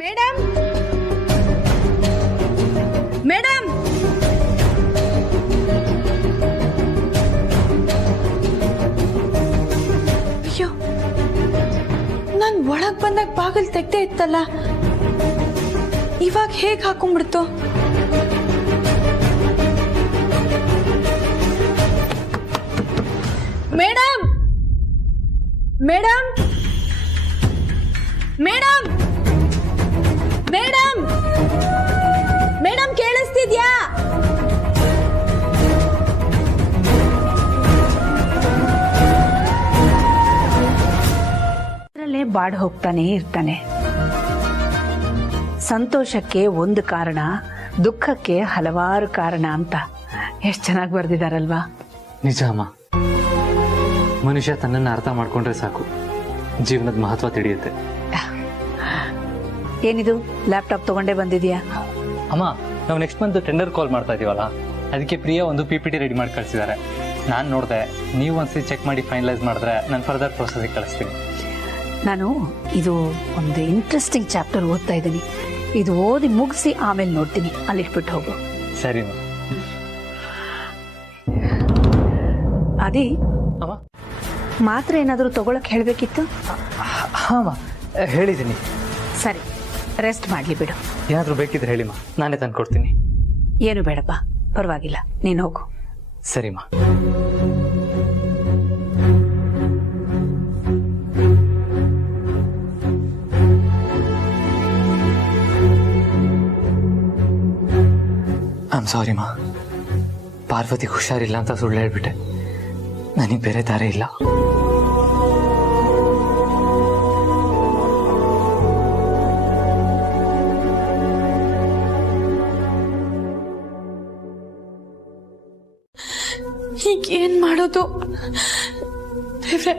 Madam madam ಅಯ್ಯೋ, ನಾನ್ ಒಳಗ್ ಬಂದಾಗ ಬಾಗಿಲು ತೆಗ್ದೇ ಇತ್ತಲ್ಲ, ಇವಾಗ ಹೇಗ್ ಹಾಕೊಂಡ್ಬಿಡ್ತು? Madam madam madam madam madam ಕೇಳಿಸ್ತಿದ್ಯಾ? ಅದರಲ್ಲೇ ಬಾಡ್ ಹೋಗ್ತಾನೆ ಇರ್ತಾನೆ. ಸಂತೋಷಕ್ಕೆ ಒಂದು ಕಾರಣ, ದುಃಖಕ್ಕೆ ಹಲವಾರು ಕಾರಣ ಅಂತ ಎಷ್ಟು ಚೆನ್ನಾಗಿ ಬರ್ದಿದಾರಲ್ವಾ? ನಿಜ ಅಮ್ಮ. ಮನುಷ್ಯ ತನ್ನನ್ನು ಅರ್ಥ ಮಾಡ್ಕೊಂಡ್ರೆ ಸಾಕು, ಜೀವನದ ಮಹತ್ವ ತಿಳಿಯುತ್ತೆ. ಏನಿದು ಲ್ಯಾಪ್ಟಾಪ್ ತಗೊಂಡೇ ಬಂದಿದ್ಯಾ? ಅಮ್ಮ, ನಾವು ನೆಕ್ಸ್ಟ್ ಮಂತ್ ಟೆಂಡರ್ ಕಾಲ್ ಮಾಡ್ತಾ ಇದೀವಲ್ಲ, ಅದಕ್ಕೆ ಪ್ರಿಯಾ ಒಂದು PPT ರೆಡಿ ಮಾಡಿ ಕಳಿಸಿದ್ದಾರೆ. ನಾನು ನೋಡಿದೆ, ನೀವು ಒಂದ್ಸತಿ ಚೆಕ್ ಮಾಡಿ ಫೈನಲೈಸ್ ಮಾಡಿದ್ರೆ ನಾನು ಫರ್ದರ್ ಪ್ರೊಸೆಸ್ಗೆ ಕಳಿಸ್ತೀನಿ. ನಾನು ಇದು ಒಂದು ಇಂಟ್ರೆಸ್ಟಿಂಗ್ ಚಾಪ್ಟರ್ ಓದ್ತಾ ಇದ್ದೀನಿ. ಇದು ಓದಿ ಮುಗಿಸಿ ಆಮೇಲೆ ನೋಡ್ತೀನಿ. ಅಲ್ಲಿಟ್ಬಿಟ್ಟು ಹೋಗು. ಸರಿ ಅದೇ ಅಮ್ಮ. ಮಾತ್ರೆ ಏನಾದರೂ ತಗೊಳಕ್ ಹೇಳ್ಬೇಕಿತ್ತು? ಹಾಂ ಹೇಳಿದ್ದೀನಿ. ಸರಿ, ರೆಸ್ಟ್ ಮಾಡ್ಲಿ ಬಿಡು. ಏನಾದರೂ ಬೇಕಿದ್ರೆ ಹೇಳಿಮ್ಮ, ನಾನೇ ತಂದು ಕೊಡ್ತೀನಿ. ಏನು ಬೇಡಪ್ಪ, ಪರವಾಗಿಲ್ಲ, ನೀನು ಹೋಗು. ಸರಿಮ್ಮ. ಐಮ್ ಸಾರಿ ಮಾ. ಪಾರ್ವತಿಗೆ ಹುಷಾರಿಲ್ಲ ಅಂತ ಸುಳ್ಳು ಹೇಳ್ಬಿಟ್ಟೆ. ನನಗೆ ಬೇರೆ ದಾರಿ ಇಲ್ಲ. ಈಗ ಏನ್ ಮಾಡೋದು? ದೇವ್ರೆ,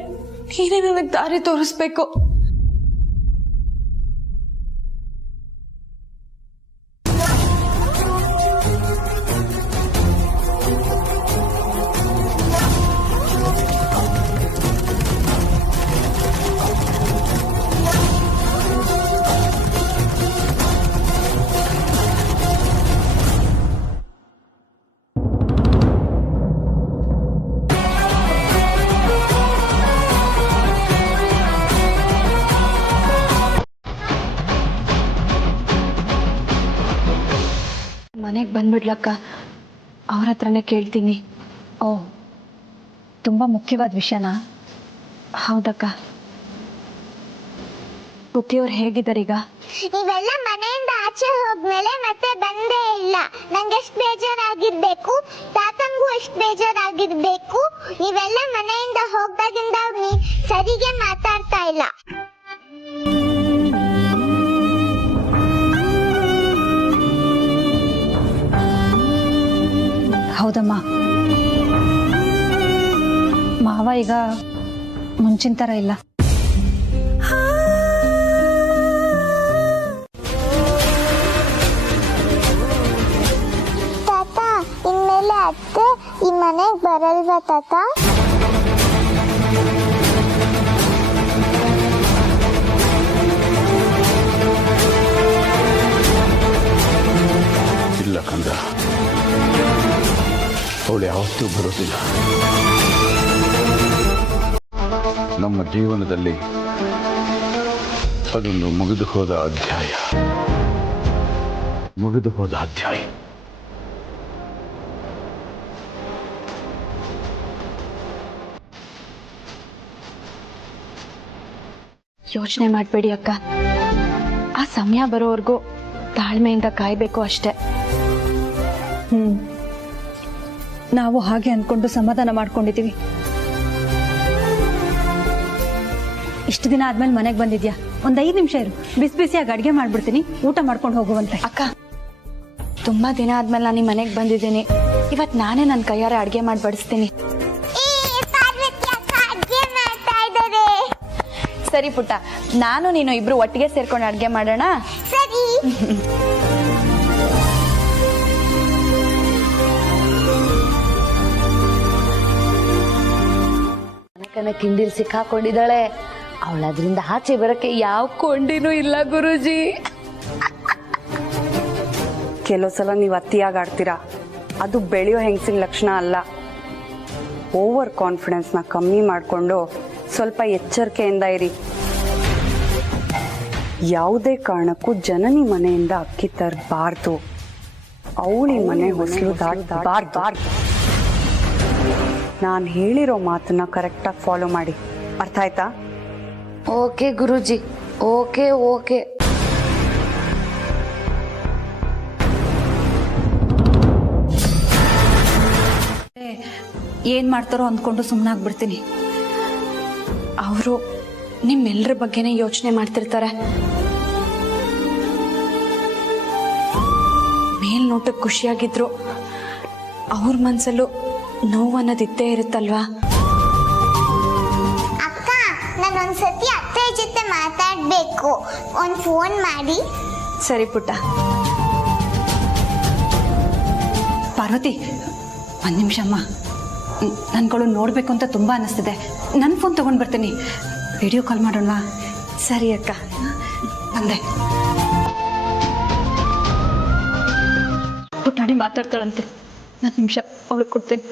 ನೀನೇ ನನಗೆ ದಾರಿ ತೋರಿಸ್ಬೇಕು. ಮನೆಗೆ ಬಂದ್ಬಿಡ್ಲಕ್ಕ, ಅವ್ರ ಹತ್ರನೇ ಕೇಳ್ತೀನಿ. ಓ, ತುಂಬ ಮುಖ್ಯವಾದ ವಿಷಯನಾ? ಹೌದಕ್ಕ. ಪುಟ್ಟಿಯವ್ರು ಹೇಗಿದ್ದಾರೀಗ? ನೀವೆಲ್ಲ ಮನೆಯಿಂದ ಆಚೆ ಹೋದ್ಮೇಲೆ ಮತ್ತೆ ಬಂದೇ ಇಲ್ಲ. ನಂಗೆ ಎಷ್ಟು ಬೇಜಾರಾಗಿರ್ಬೇಕು, ತಾತಂಗೂ ಎಷ್ಟು ಬೇಜಾರಾಗಿರ್ಬೇಕು. ನೀವೆಲ್ಲ ಮನೆಯಿಂದ ಹೋಗ್ದಾಗಿಂದ ಅವ್ರು ಸರಿಗೆ ಮಾತಾಡ್ತಾ ಇಲ್ಲ. ಹೌದಮ್ಮ, ಮಾವ ಈಗ ಮುಂಚಿನ ಥರ ಇಲ್ಲ. ತಾತ, ಇನ್ಮೇಲೆ ಅತ್ತೆ ಈ ಮನೆಗೆ ಬರಲ್ವಾ ತಾತ? ಇಲ್ಲ ಕಂದ, ಅವಳು ಯಾವತ್ತೂ ಬರೋದಿಲ್ಲ. ನಮ್ಮ ಜೀವನದಲ್ಲಿ ಅದೊಂದು ಮುಗಿದು ಹೋದ ಅಧ್ಯಾಯ. ಯೋಚನೆ ಮಾಡಬೇಡಿ ಅಕ್ಕ, ಆ ಸಮಯ ಬರೋವರೆಗೂ ತಾಳ್ಮೆಯಿಂದ ಕಾಯಬೇಕು ಅಷ್ಟೆ. ನಾವು ಹಾಗೆ ಅನ್ಕೊಂಡು ಸಮಾಧಾನ ಮಾಡ್ಕೊಂಡಿದ್ದೀವಿ. ಇಷ್ಟು ದಿನ ಆದ್ಮೇಲೆ ಮನೆಗೆ ಬಂದಿದ್ಯಾ, ಒಂದ್ 5 ನಿಮಿಷ ಇರು, ಬಿಸಿ ಬಿಸಿಯಾಗಿ ಅಡ್ಗೆ ಮಾಡ್ಬಿಡ್ತೀನಿ, ಊಟ ಮಾಡ್ಕೊಂಡು ಹೋಗುವಂತೆ. ಅಕ್ಕ, ತುಂಬಾ ದಿನ ಆದ್ಮೇಲೆ ನಾನು ಮನೆಗೆ ಬಂದಿದ್ದೀನಿ. ಇವತ್ ನಾನೇ ನನ್ನ ಕೈಯಾರೆ ಅಡ್ಗೆ ಮಾಡಿ ಬಡಿಸ್ತೀನಿ. ಸರಿ ಪುಟ್ಟ, ನಾನು ನೀನು ಇಬ್ರು ಒಟ್ಟಿಗೆ ಸೇರ್ಕೊಂಡು ಅಡ್ಗೆ ಮಾಡೋಣ. ಸರಿ. ಅಕ್ಕನ ಕಿಂಡಿಲ್ ಸಿಕ್ಕಾಕೊಂಡಿದ್ದಾಳೆ. ಅವಳ ಅದರಿಂದ ಆಚೆ ಬರಕ್ಕೆ ಯಾವ ಕೊಂಡಿನೂ ಇಲ್ಲ ಗುರೂಜಿ. ಕೆಲವು ಸಲ ನೀವು ಅತಿಯಾಗಿ ಆಡ್ತೀರಾ, ಅದು ಬೆಳೆಯೋ ಹೆಂಗಸಿನ ಲಕ್ಷಣ ಅಲ್ಲ. ಓವರ್ ಕಾನ್ಫಿಡೆನ್ಸ್ನ ಕಮ್ಮಿ ಮಾಡಿಕೊಂಡು ಸ್ವಲ್ಪ ಎಚ್ಚರಿಕೆಯಿಂದ ಇರಿ. ಯಾವುದೇ ಕಾರಣಕ್ಕೂ ಜನನಿ ಮನೆಯಿಂದ ಅಕ್ಕಿ ತರಬಾರ್ದು, ಅವಳಿ ಮನೆ ಹೊಸಲು ದಾಟಬಾರ್ದು. ನಾನು ಹೇಳಿರೋ ಮಾತನ್ನ ಕರೆಕ್ಟಾಗಿ ಫಾಲೋ ಮಾಡಿ, ಅರ್ಥ ಆಯ್ತಾ? Okay Guruji, okay okay. ಏನ್ ಮಾಡ್ತಾರೋ ಅಂದ್ಕೊಂಡು ಸುಮ್ಮನಾಗ್ಬಿಡ್ತೀನಿ. ಅವರು ನಿಮ್ಮೆಲ್ಲರ ಬಗ್ಗೆನೇ ಯೋಚನೆ ಮಾಡ್ತಿರ್ತಾರೆ. ಮೇಲ್ನೋಟಕ್ಕೆ ಖುಷಿಯಾಗಿದ್ರು ಅವ್ರ ಮನ್ಸಲ್ಲೂ ನೋವನ್ನೋದಿದ್ದೇ ಇರುತ್ತಲ್ವಾ? ಅಕ್ಕ, ನಾನೊಂದ್ಸತಿ ಅತ್ತೆ ಜೊತೆ ಮಾತಾಡ್ಬೇಕು, ಒಂದ್ ಫೋನ್ ಮಾಡಿ. ಸರಿ ಪುಟ್ಟ. ಪಾರ್ವತಿ, ಒಂದ್ ನಿಮಿಷ ಅಮ್ಮ, ನನ್ಗಳು ನೋಡ್ಬೇಕು ಅಂತ ತುಂಬಾ ಅನಿಸ್ತಿದೆ. ನನ್ನ ಫೋನ್ ತಗೊಂಡ್ ಬರ್ತೀನಿ, ವಿಡಿಯೋ ಕಾಲ್ ಮಾಡೋಣವಾ? ಸರಿ ಅಕ್ಕ, ಬಂದೆ. ಪುಟಾಣಿ ಮಾತಾಡ್ತಾಳಂತೆ, ನನ್ನ ನಿಮಿಷ ಅವ್ರಿಗೆ ಕೊಡ್ತೇನೆ.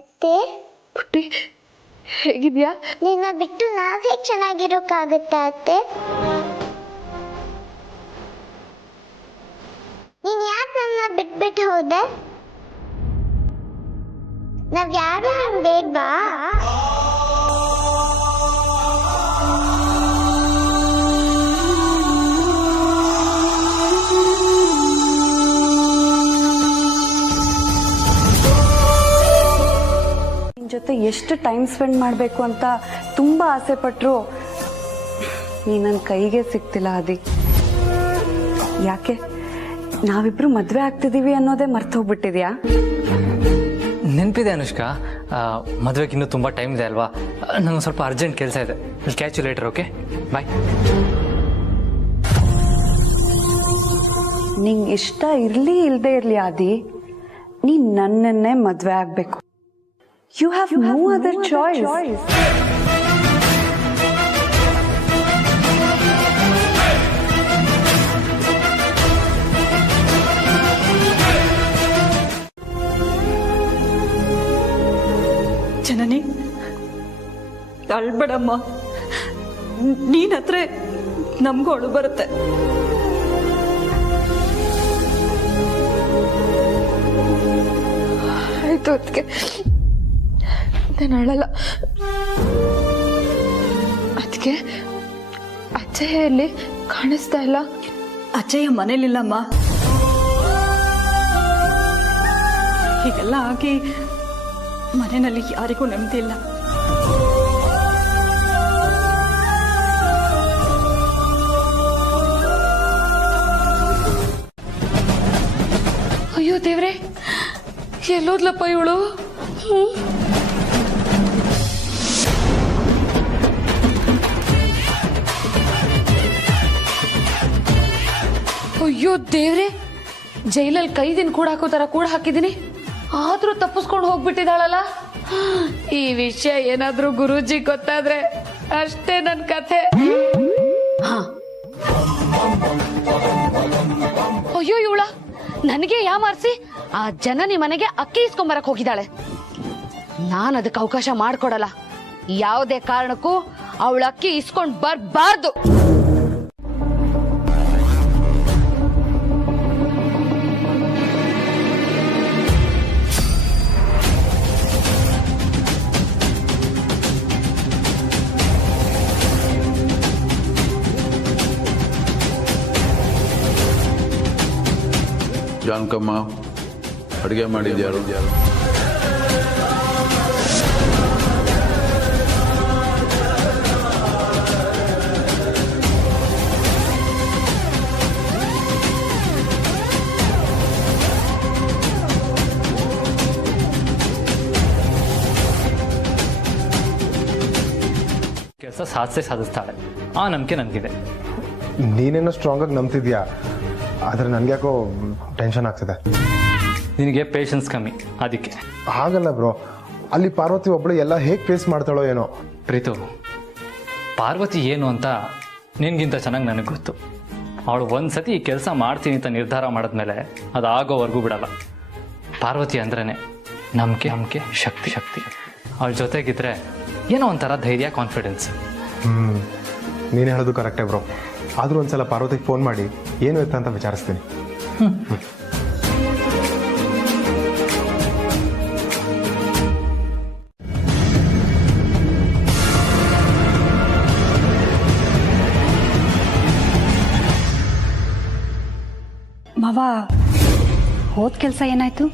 ಅತ್ತೆ, ಪುಟ್ಟಿ ಹೇಗಿದ್ಯಾ? ನಿನ್ನ ಬಿಟ್ಟು ನಾವ್ ಹೇಗ್ ಚೆನ್ನಾಗಿರೋಕ್ಕಾಗತ್ತಾ ಅತ್ತೆ? ನೀನ್ ಯಾಕೆ ನನ್ನ ಬಿಟ್ಬಿಟ್ಟು ಹೋದೆ? ನಾವ್ ಯಾರು ನಮ್ ಬೇಡ್ವಾ? ನಿನ್ ಜೊತೆ ಎಷ್ಟು ಟೈಮ್ ಸ್ಪೆಂಡ್ ಮಾಡಬೇಕು ಅಂತ ತುಂಬಾ ಆಸೆ ಪಟ್ರು ನೀ ನನ್ನ ಕೈಗೆ ಸಿಗ್ತಿಲ್ಲ ಆದಿ. ಯಾಕೆ? ನಾವಿಬ್ರು ಮದ್ವೆ ಆಗ್ತಿದೀವಿ ಅನ್ನೋದೇ ಮರ್ತೋಗ್ಬಿಟ್ಟಿದ್ಯಾ? ನೆನಪಿದೆ ಅನುಷ್ಕಾ, ಮದುವೆಗೆ ಇನ್ನೂ ತುಂಬ ಟೈಮ್ ಇದೆ ಅಲ್ವಾ? ನಂಗೆ ಸ್ವಲ್ಪ ಅರ್ಜೆಂಟ್ ಕೆಲಸ ಇದೆ. Will catch you later, okay? Bye. ನಿಂಗೆ ಇಷ್ಟ ಇರ್ಲಿ ಇಲ್ಲದೆ ಇರ್ಲಿ ಆದಿ, ನೀನ್ ನನ್ನನ್ನೇ ಮದ್ವೆ ಆಗ್ಬೇಕು. You have no other choice. Janani, ಅಳ್ಬೇಡಮ್ಮ. ನೀನ್ ಹತ್ರ ನಮ್ಗೂ ಅಳು ಬರುತ್ತೆ. ಆಯ್ತು ಅದಕ್ಕೆ, ನಾನು ಅಳಲ್ಲ. ಅದಕ್ಕೆ ಅಜ್ಜಯ್ಯ ಎಲ್ಲಿ ಕಾಣಿಸ್ತಾ ಇಲ್ಲ? ಅಜ್ಜಯ್ಯ ಮನೇಲಿಲ್ಲಮ್ಮ. ಹೀಗೆಲ್ಲ ಆಗಿ ಮನೆಯಲ್ಲಿ ಯಾರಿಗೂ ನೆಮ್ಮದಿ ಇಲ್ಲ. ಅಯ್ಯೋ ದೇವ್ರೆ, ಎಲ್ಲೋದ್ಲಪ್ಪ ಇವಳು? ಅಯ್ಯೋ ದೇವ್ರೆ, ಜೈಲಲ್ಲಿ ಕೈದಿನ ಕೂಡ ಹಾಕೋ ತರ ಕೂಡ ಹಾಕಿದೀನಿ, ಆದ್ರೂ ತಪ್ಪಿಸ್ಕೊಂಡು ಹೋಗ್ಬಿಟ್ಟಿದಾಳಲ್ಲ. ಈ ವಿಷಯ ಏನಾದ್ರೂ ಗುರೂಜಿ ಗೊತ್ತಾದ್ರೆ ಅಷ್ಟೇ ನನ್ ಕಥೆ. ಅಯ್ಯೋ ಇವಳ ನನಗೆ ಯಾಮಾರ್ಸಿ ಆ ಜನನಿ ಮನೆಗೆ ಅಕ್ಕಿ ಇಸ್ಕೊಂಬರಕ್ ಹೋಗಿದ್ದಾಳೆ. ನಾನು ಅದಕ್ಕೆ ಅವಕಾಶ ಮಾಡ್ಕೊಡಲ್ಲ. ಯಾವುದೇ ಕಾರಣಕ್ಕೂ ಅವಳ ಅಕ್ಕಿ ಇಸ್ಕೊಂಡ್ ಬರ್ಬಾರ್ದು. ಜಾನಕಮ್ಮ, ಅಡುಗೆ ಮಾಡಿದ್ಯಾರು? ಕೆಲಸ ಸಾಧಿಸ್ತಾಳೆ, ಆ ನಂಬಿಕೆ ನನಗಿದೆ. ನೀನೇನೋ ಸ್ಟ್ರಾಂಗ್ ಆಗಿ ನಂಬ್ತಿದ್ಯಾ, ಆದರೆ ನನಗ್ಯಾಕೋ ಟೆನ್ಷನ್ ಆಗ್ತಿದೆ. ನಿನಗೆ ಪೇಷನ್ಸ್ ಕಮ್ಮಿ ಅದಕ್ಕೆ. ಹಾಗಲ್ಲ ಬ್ರೋ, ಅಲ್ಲಿ ಪಾರ್ವತಿ ಒಬ್ಬಳು ಎಲ್ಲ ಹೇಗೆ ಫೇಸ್ ಮಾಡ್ತಾಳೋ ಏನೋ. ಪ್ರೀತು, ಪಾರ್ವತಿ ಏನು ಅಂತ ನಿನಗಿಂತ ಚೆನ್ನಾಗಿ ನನಗೆ ಗೊತ್ತು. ಅವಳು ಒಂದು ಸತಿ ಈ ಕೆಲಸ ಮಾಡ್ತೀನಿ ಅಂತ ನಿರ್ಧಾರ ಮಾಡಿದ್ಮೇಲೆ ಅದು ಆಗೋವರೆಗೂ ಬಿಡಲ್ಲ. ಪಾರ್ವತಿ ಅಂದ್ರೇ ನಂಬಿಕೆ ಶಕ್ತಿ. ಅವಳ ಜೊತೆಗಿದ್ರೆ ಏನೋ ಒಂಥರ ಧೈರ್ಯ, ಕಾನ್ಫಿಡೆನ್ಸ್. ನೀನು ಹೇಳೋದು ಕರೆಕ್ಟೇ ಬ್ರೋ. ಆದರೂ ಒಂದ್ಸಲ ಪಾರ್ವತಿಗೆ ಫೋನ್ ಮಾಡಿ ಏನು ಇತ್ತ ಅಂತ ವಿಚಾರಿಸ್ತೀನಿ. ಮಾವ, ಹೋದ ಕೆಲಸ ಏನಾಯ್ತು?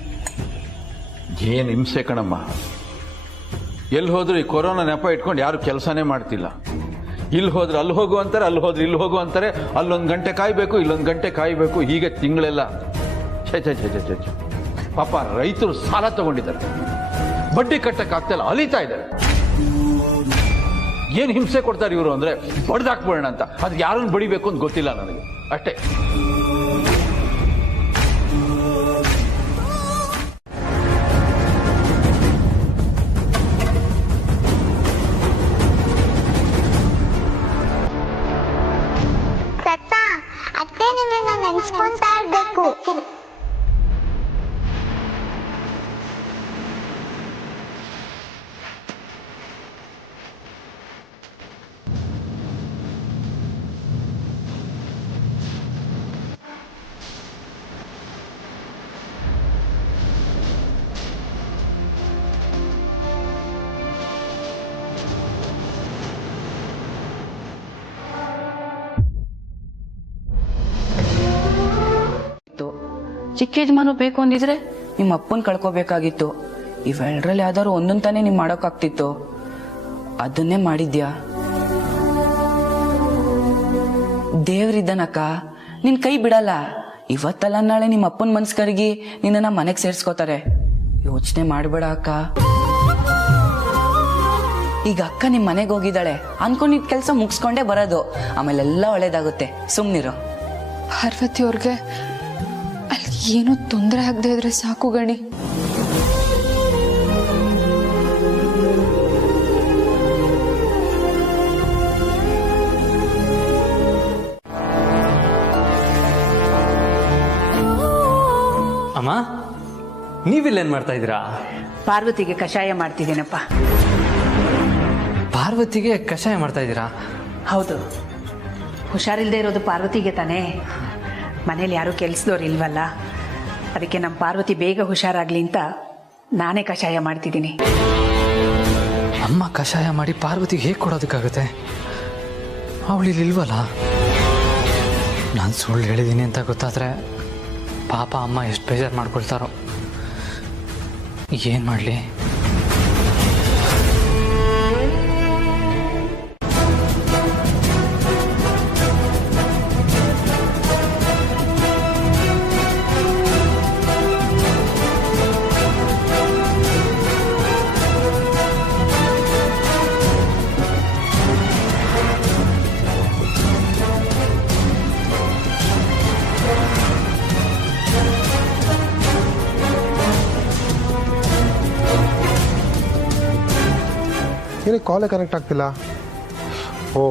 ಏನು ಹಿಂಸೆ ಕಣಮ್ಮ. ಎಲ್ಲಿ ಹೋದ್ರು ಈ ಕೊರೋನಾ ನೆಪ ಇಟ್ಕೊಂಡು ಯಾರು ಕೆಲಸನೇ ಮಾಡ್ತಿಲ್ಲ. ಇಲ್ಲಿ ಹೋದ್ರೆ ಅಲ್ಲಿ ಹೋಗು ಅಂತಾರೆ, ಅಲ್ಲಿ ಹೋದ್ರೆ ಇಲ್ಲಿ ಹೋಗು ಅಂತಾರೆ. ಅಲ್ಲೊಂದು ಗಂಟೆ ಕಾಯಬೇಕು, ಇಲ್ಲೊಂದು ಗಂಟೆ ಕಾಯಬೇಕು, ಹೀಗೆ ತಿಂಗಳೆಲ್ಲ. ಛೆ ಛೆ ಛೆ ಛೆ ಛೆ ಛೆ. ಪಾಪ ರೈತರು ಸಾಲ ತಗೊಂಡಿದ್ದಾರೆ, ಬಡ್ಡಿ ಕಟ್ಟಕ್ಕಾಗ್ತಿಲ್ಲ, ಅಲಿತಾ ಇದ್ದಾರೆ. ಏನು ಹಿಂಸೆ ಕೊಡ್ತಾರೆ ಇವರು ಅಂದರೆ ಬಡ್ದಾಕ್ಬಿಡೋಣ ಅಂತ. ಅದು ಯಾರನ್ನು ಬಡಿಬೇಕು ಅಂತ ಗೊತ್ತಿಲ್ಲ ನನಗೆ ಅಷ್ಟೇ. ಅತ್ತೆ ನಿಮ್ಮನ್ನ ನೆನ್ಸ್ಕೊಂತಾ ಇರ್ಬೇಕು. ಚಿಕ್ಕ ಯಜಮಾನು ಬೇಕು ಅಂದಿದ್ರೆ ನಿಮ್ಮ ಅಪ್ಪನ್ ಕಳ್ಕೋಬೇಕಾಗಿತ್ತು. ಇವೆರಡರಲ್ಲಿ ಯಾವ್ದಾದ್ರು ಒಂದೊಂತಾನೆ ನೀವ್ ಮಾಡೋಕ್ಕಾಗ್ತಿತ್ತು. ಅದನ್ನೇ ಮಾಡಿದ್ಯಾ? ದೇವ್ರಿದ್ದಾನಕ್ಕ, ನಿನ್ ಕೈ ಬಿಡಲ್ಲ. ಇವತ್ತಲ್ಲ ನಾಳೆ ನಿಮ್ಮ ಅಪ್ಪನ ಮನ್ಸ್ ಕರಗಿ ನಿನ್ನ ಮನೆಗ್ ಸೇರ್ಸ್ಕೋತಾರೆ. ಯೋಚನೆ ಮಾಡ್ಬೇಡ ಅಕ್ಕ. ಈಗ ಅಕ್ಕ ನಿಮ್ ಮನೆಗೆ ಹೋಗಿದ್ದಾಳೆ ಅನ್ಕೊಂಡಿದ್ ಕೆಲ್ಸ ಮುಗಿಸ್ಕೊಂಡೇ ಬರೋದು. ಆಮೇಲೆ ಎಲ್ಲ ಒಳ್ಳೇದಾಗುತ್ತೆ, ಸುಮ್ನಿರು. ಪಾರ್ವತಿ ಅವ್ರಿಗೆ ಅಲ್ಲಿ ಏನೂ ತೊಂದರೆ ಆಗದೆ ಇದ್ರೆ ಸಾಕು ಗಣಿ. ಅಮ್ಮ, ನೀವಿಲ್ಲೇನ್ ಮಾಡ್ತಾ ಇದ್ದೀರಾ? ಪಾರ್ವತಿಗೆ ಕಷಾಯ ಮಾಡ್ತಿದ್ದೀನಪ್ಪ. ಪಾರ್ವತಿಗೆ ಕಷಾಯ ಮಾಡ್ತಾ ಇದ್ದೀರಾ? ಹೌದು, ಹುಷಾರಿಲ್ಲದೆ ಇರೋದು ಪಾರ್ವತಿಗೆ ತಾನೇ. ಮನೇಲಿ ಯಾರೂ ಕೆಲಸದವ್ರು ಇಲ್ವಲ್ಲ, ಅದಕ್ಕೆ ನಮ್ಮ ಪಾರ್ವತಿ ಬೇಗ ಹುಷಾರಾಗ್ಲಿ ಅಂತ ನಾನೇ ಕಷಾಯ ಮಾಡ್ತಿದ್ದೀನಿ. ಅಮ್ಮ ಕಷಾಯ ಮಾಡಿ ಪಾರ್ವತಿಗೆ ಹೇಗೆ ಕೊಡೋದಕ್ಕಾಗುತ್ತೆ? ಅವಳು ಇಲ್ವಲ್ಲ. ನಾನು ಸುಳ್ಳು ಹೇಳಿದ್ದೀನಿ ಅಂತ ಗೊತ್ತಾದರೆ ಪಾಪ ಅಮ್ಮ ಎಷ್ಟು ಬೇಜಾರು ಮಾಡ್ಕೊಳ್ತಾರೋ. ಏನು ಮಾಡಲಿ? ಏನಕ್ಕೆ ಕಾಲೇ ಕನೆಕ್ಟ್ ಆಗ್ತಿಲ್ಲ? ಓ,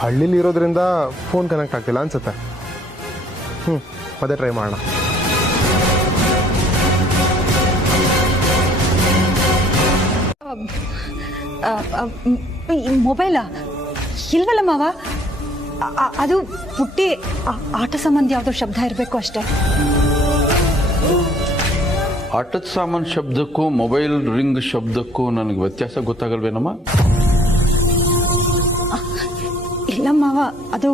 ಹಳ್ಳಿಲಿ ಇರೋದ್ರಿಂದ ಫೋನ್ ಕನೆಕ್ಟ್ ಆಗ್ತಿಲ್ಲ ಅನ್ಸುತ್ತೆ. ಅದೇ ಟ್ರೈ ಮಾಡೋಣ. ಮೊಬೈಲಾ ಇಲ್ವಲ್ಲ ಮಾವ, ಅದು ಪುಟ್ಟಿ ಆಟ ಸಂಬಂಧ ಯಾವುದೋ ಶಬ್ದ ಇರಬೇಕು ಅಷ್ಟೇ. ಆಟದ ಸಾಮಾನು ಶಬ್ದಕ್ಕೂ ಮೊಬೈಲ್ ರಿಂಗ್ ಶಬ್ದಕ್ಕೂ ನನಗೆ ವ್ಯತ್ಯಾಸ ಗೊತ್ತಾಗಲ್ವೇನಮ್ಮ? ಇಲ್ಲ ಮಾವ, ಅದು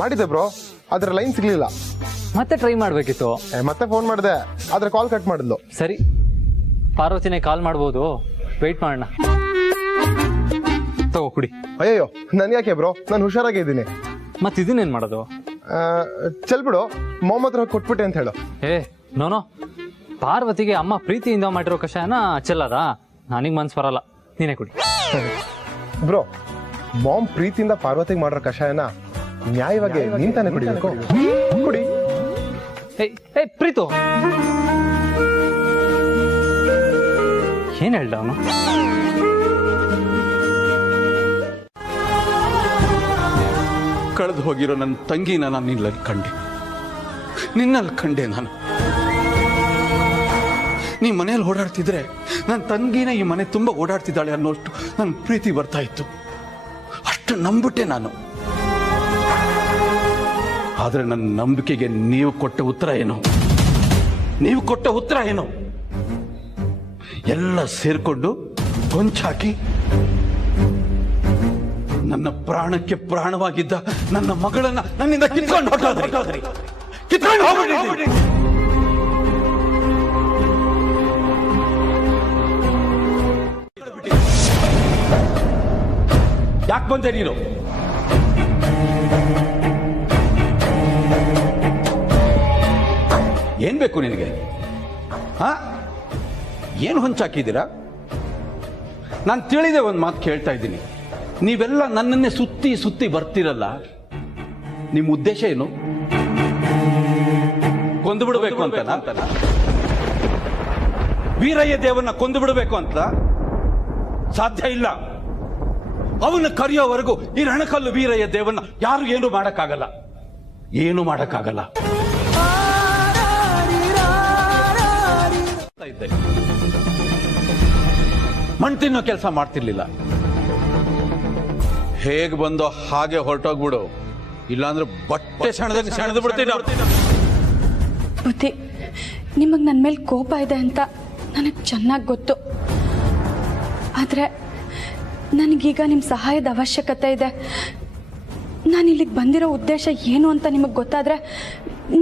ಮಾಡಿದ್ದೆ ಬ್ರೋ, ಆದ್ರೆ ಲೈನ್ ಸಿಗ್ಲಿಲ್ಲ. ಮತ್ತೆ ಟ್ರೈ ಮಾಡಬೇಕಿತ್ತು. ಮತ್ತೆ ಫೋನ್ ಮಾಡಿದೆ, ಆದ್ರೆ ಕಾಲ್ ಕಟ್ ಮಾಡಿದ್ಲು. ಸರಿ, ಪಾರ್ವತಿನೇ ಕಾಲ್ ಮಾಡ್ಬೋದು, ವೆಯ್ಟ್ ಮಾಡೋಣ. ತಗೋ ಕುಡಿ. ಅಯ್ಯಯ್ಯೋ ನನ್ಯಾಕೆ ಬ್ರೋ, ನಾನು ಹುಷಾರಾಗಿದ್ದೀನಿ. ಮತ್ತೆ ಇದನ್ನೇನು ಮಾಡೋದು? ಚೆಲ್ಬಿಡು, ಮೊಹಮ್ಮದ್ ಹತ್ರ ಕೊಟ್ಬಿಟ್ಟೆ ಅಂತ ಹೇಳು. ನೋನೋ, ಪಾರ್ವತಿಗೆ ಅಮ್ಮ ಪ್ರೀತಿಯಿಂದ ಮಾಡಿರೋ ಕಷಾಯನ ಚೆಲ್ಲದ? ನನಗೆ ಮನ್ಸು ಬರಲ್ಲ, ನೀನೇ ಕುಡಿ. ಬ್ರೋ, ಮಾಮ್ ಪ್ರೀತಿಯಿಂದ ಪಾರ್ವತಿಗೆ ಮಾಡಿರೋ ಕಷಾಯನ ನ್ಯಾಯವಾಗಿ ನೀನ್ ತಾನೇ ಕುಡಿಬೇಕು. ಕುಡಿ. ಪ್ರೀತು ಏನ್ ಹೇಳ್ದ ಅವನು? ಕಳೆದು ಹೋಗಿರೋ ನನ್ನ ತಂಗಿನ ನಾನು ನಿನ್ನಲ್ಲಿ ಕಂಡೆ, ನಿನ್ನಲ್ಲಿ ಕಂಡೆ. ನಾನು ನೀ ಮನೆಯಲ್ಲಿ ಓಡಾಡ್ತಿದ್ರೆ ನನ್ನ ತಂಗಿನ ಈ ಮನೆ ತುಂಬ ಓಡಾಡ್ತಿದ್ದಾಳೆ ಅನ್ನೋಷ್ಟು ನನ್ನ ಪ್ರೀತಿ ಬರ್ತಾ ಇತ್ತು. ಅಷ್ಟು ನಂಬಿಟ್ಟೆ ನಾನು. ಆದರೆ ನನ್ನ ನಂಬಿಕೆಗೆ ನೀವು ಕೊಟ್ಟ ಉತ್ತರ ಏನು? ನೀವು ಕೊಟ್ಟ ಉತ್ತರ ಏನು? ಎಲ್ಲ ಸೇರ್ಕೊಂಡು ಕೊಂಚಾಕಿ ನನ್ನ ಪ್ರಾಣಕ್ಕೆ ಪ್ರಾಣವಾಗಿದ್ದ ನನ್ನ ಮಗಳನ್ನ ನನ್ನಿಂದ ಕಿತ್ಕೊಂಡು ಹೊರಟೋದ್ರಿ. ಕಿತ್ಕೊಂಡು ಹೋಗ್ಬಿಡಿ. ಯಾಕೆ ಬಂದೆ ನೀನು? ಏನ್ ಬೇಕು ನಿನಗೆ? ಏನು ಹೊಂಚಾಕಿದ್ದೀರಾ? ನಾನು ತಿಳಿದೆ ಒಂದು ಮಾತು ಕೇಳ್ತಾ ಇದ್ದೀನಿ. ನೀವೆಲ್ಲ ನನ್ನನ್ನೇ ಸುತ್ತಿ ಸುತ್ತಿ ಬರ್ತಿರಲ್ಲ, ನಿಮ್ಮ ಉದ್ದೇಶ ಏನು? ಕೊಂದು ಬಿಡಬೇಕು ಅಂತ? ವೀರಯ್ಯ ದೇವನ್ನ ಕೊಂದು ಬಿಡಬೇಕು ಅಂತ ಸಾಧ್ಯ ಇಲ್ಲ. ಅವನ್ನ ಕರೆಯೋವರೆಗೂ ಈ ರಣಕಲ್ಲು ವೀರಯ್ಯ ದೇವನ್ನ ಯಾರು ಏನು ಮಾಡಕ್ಕಾಗಲ್ಲ, ಏನು ಮಾಡಕ್ಕಾಗಲ್ಲ. ಮಣ್ಣು ತಿನ್ನೋ ಕೆಲಸ ಮಾಡ್ತಿರ್ಲಿಲ್ಲ. ಹೇಗೆ ಬಂದೋ ಹಾಗೆ ಹೊರಟೋಗ್ಬಿಡು, ಇಲ್ಲಾಂದ್ರೆ ಬಟ್ಟೆ ಸೆಣೆದು ಬಿಡ್ತೀನಿ. ಬುದ್ಧಿ, ನಿಮಗೆ ನನ್ನ ಮೇಲೆ ಕೋಪ ಇದೆ ಅಂತ ನನಗೆ ಚೆನ್ನಾಗಿ ಗೊತ್ತು. ಆದರೆ ನನಗೀಗ ನಿಮ್ಮ ಸಹಾಯದ ಅವಶ್ಯಕತೆ ಇದೆ. ನಾನು ಇಲ್ಲಿಗೆ ಬಂದಿರೋ ಉದ್ದೇಶ ಏನು ಅಂತ ನಿಮಗೆ ಗೊತ್ತಾದರೆ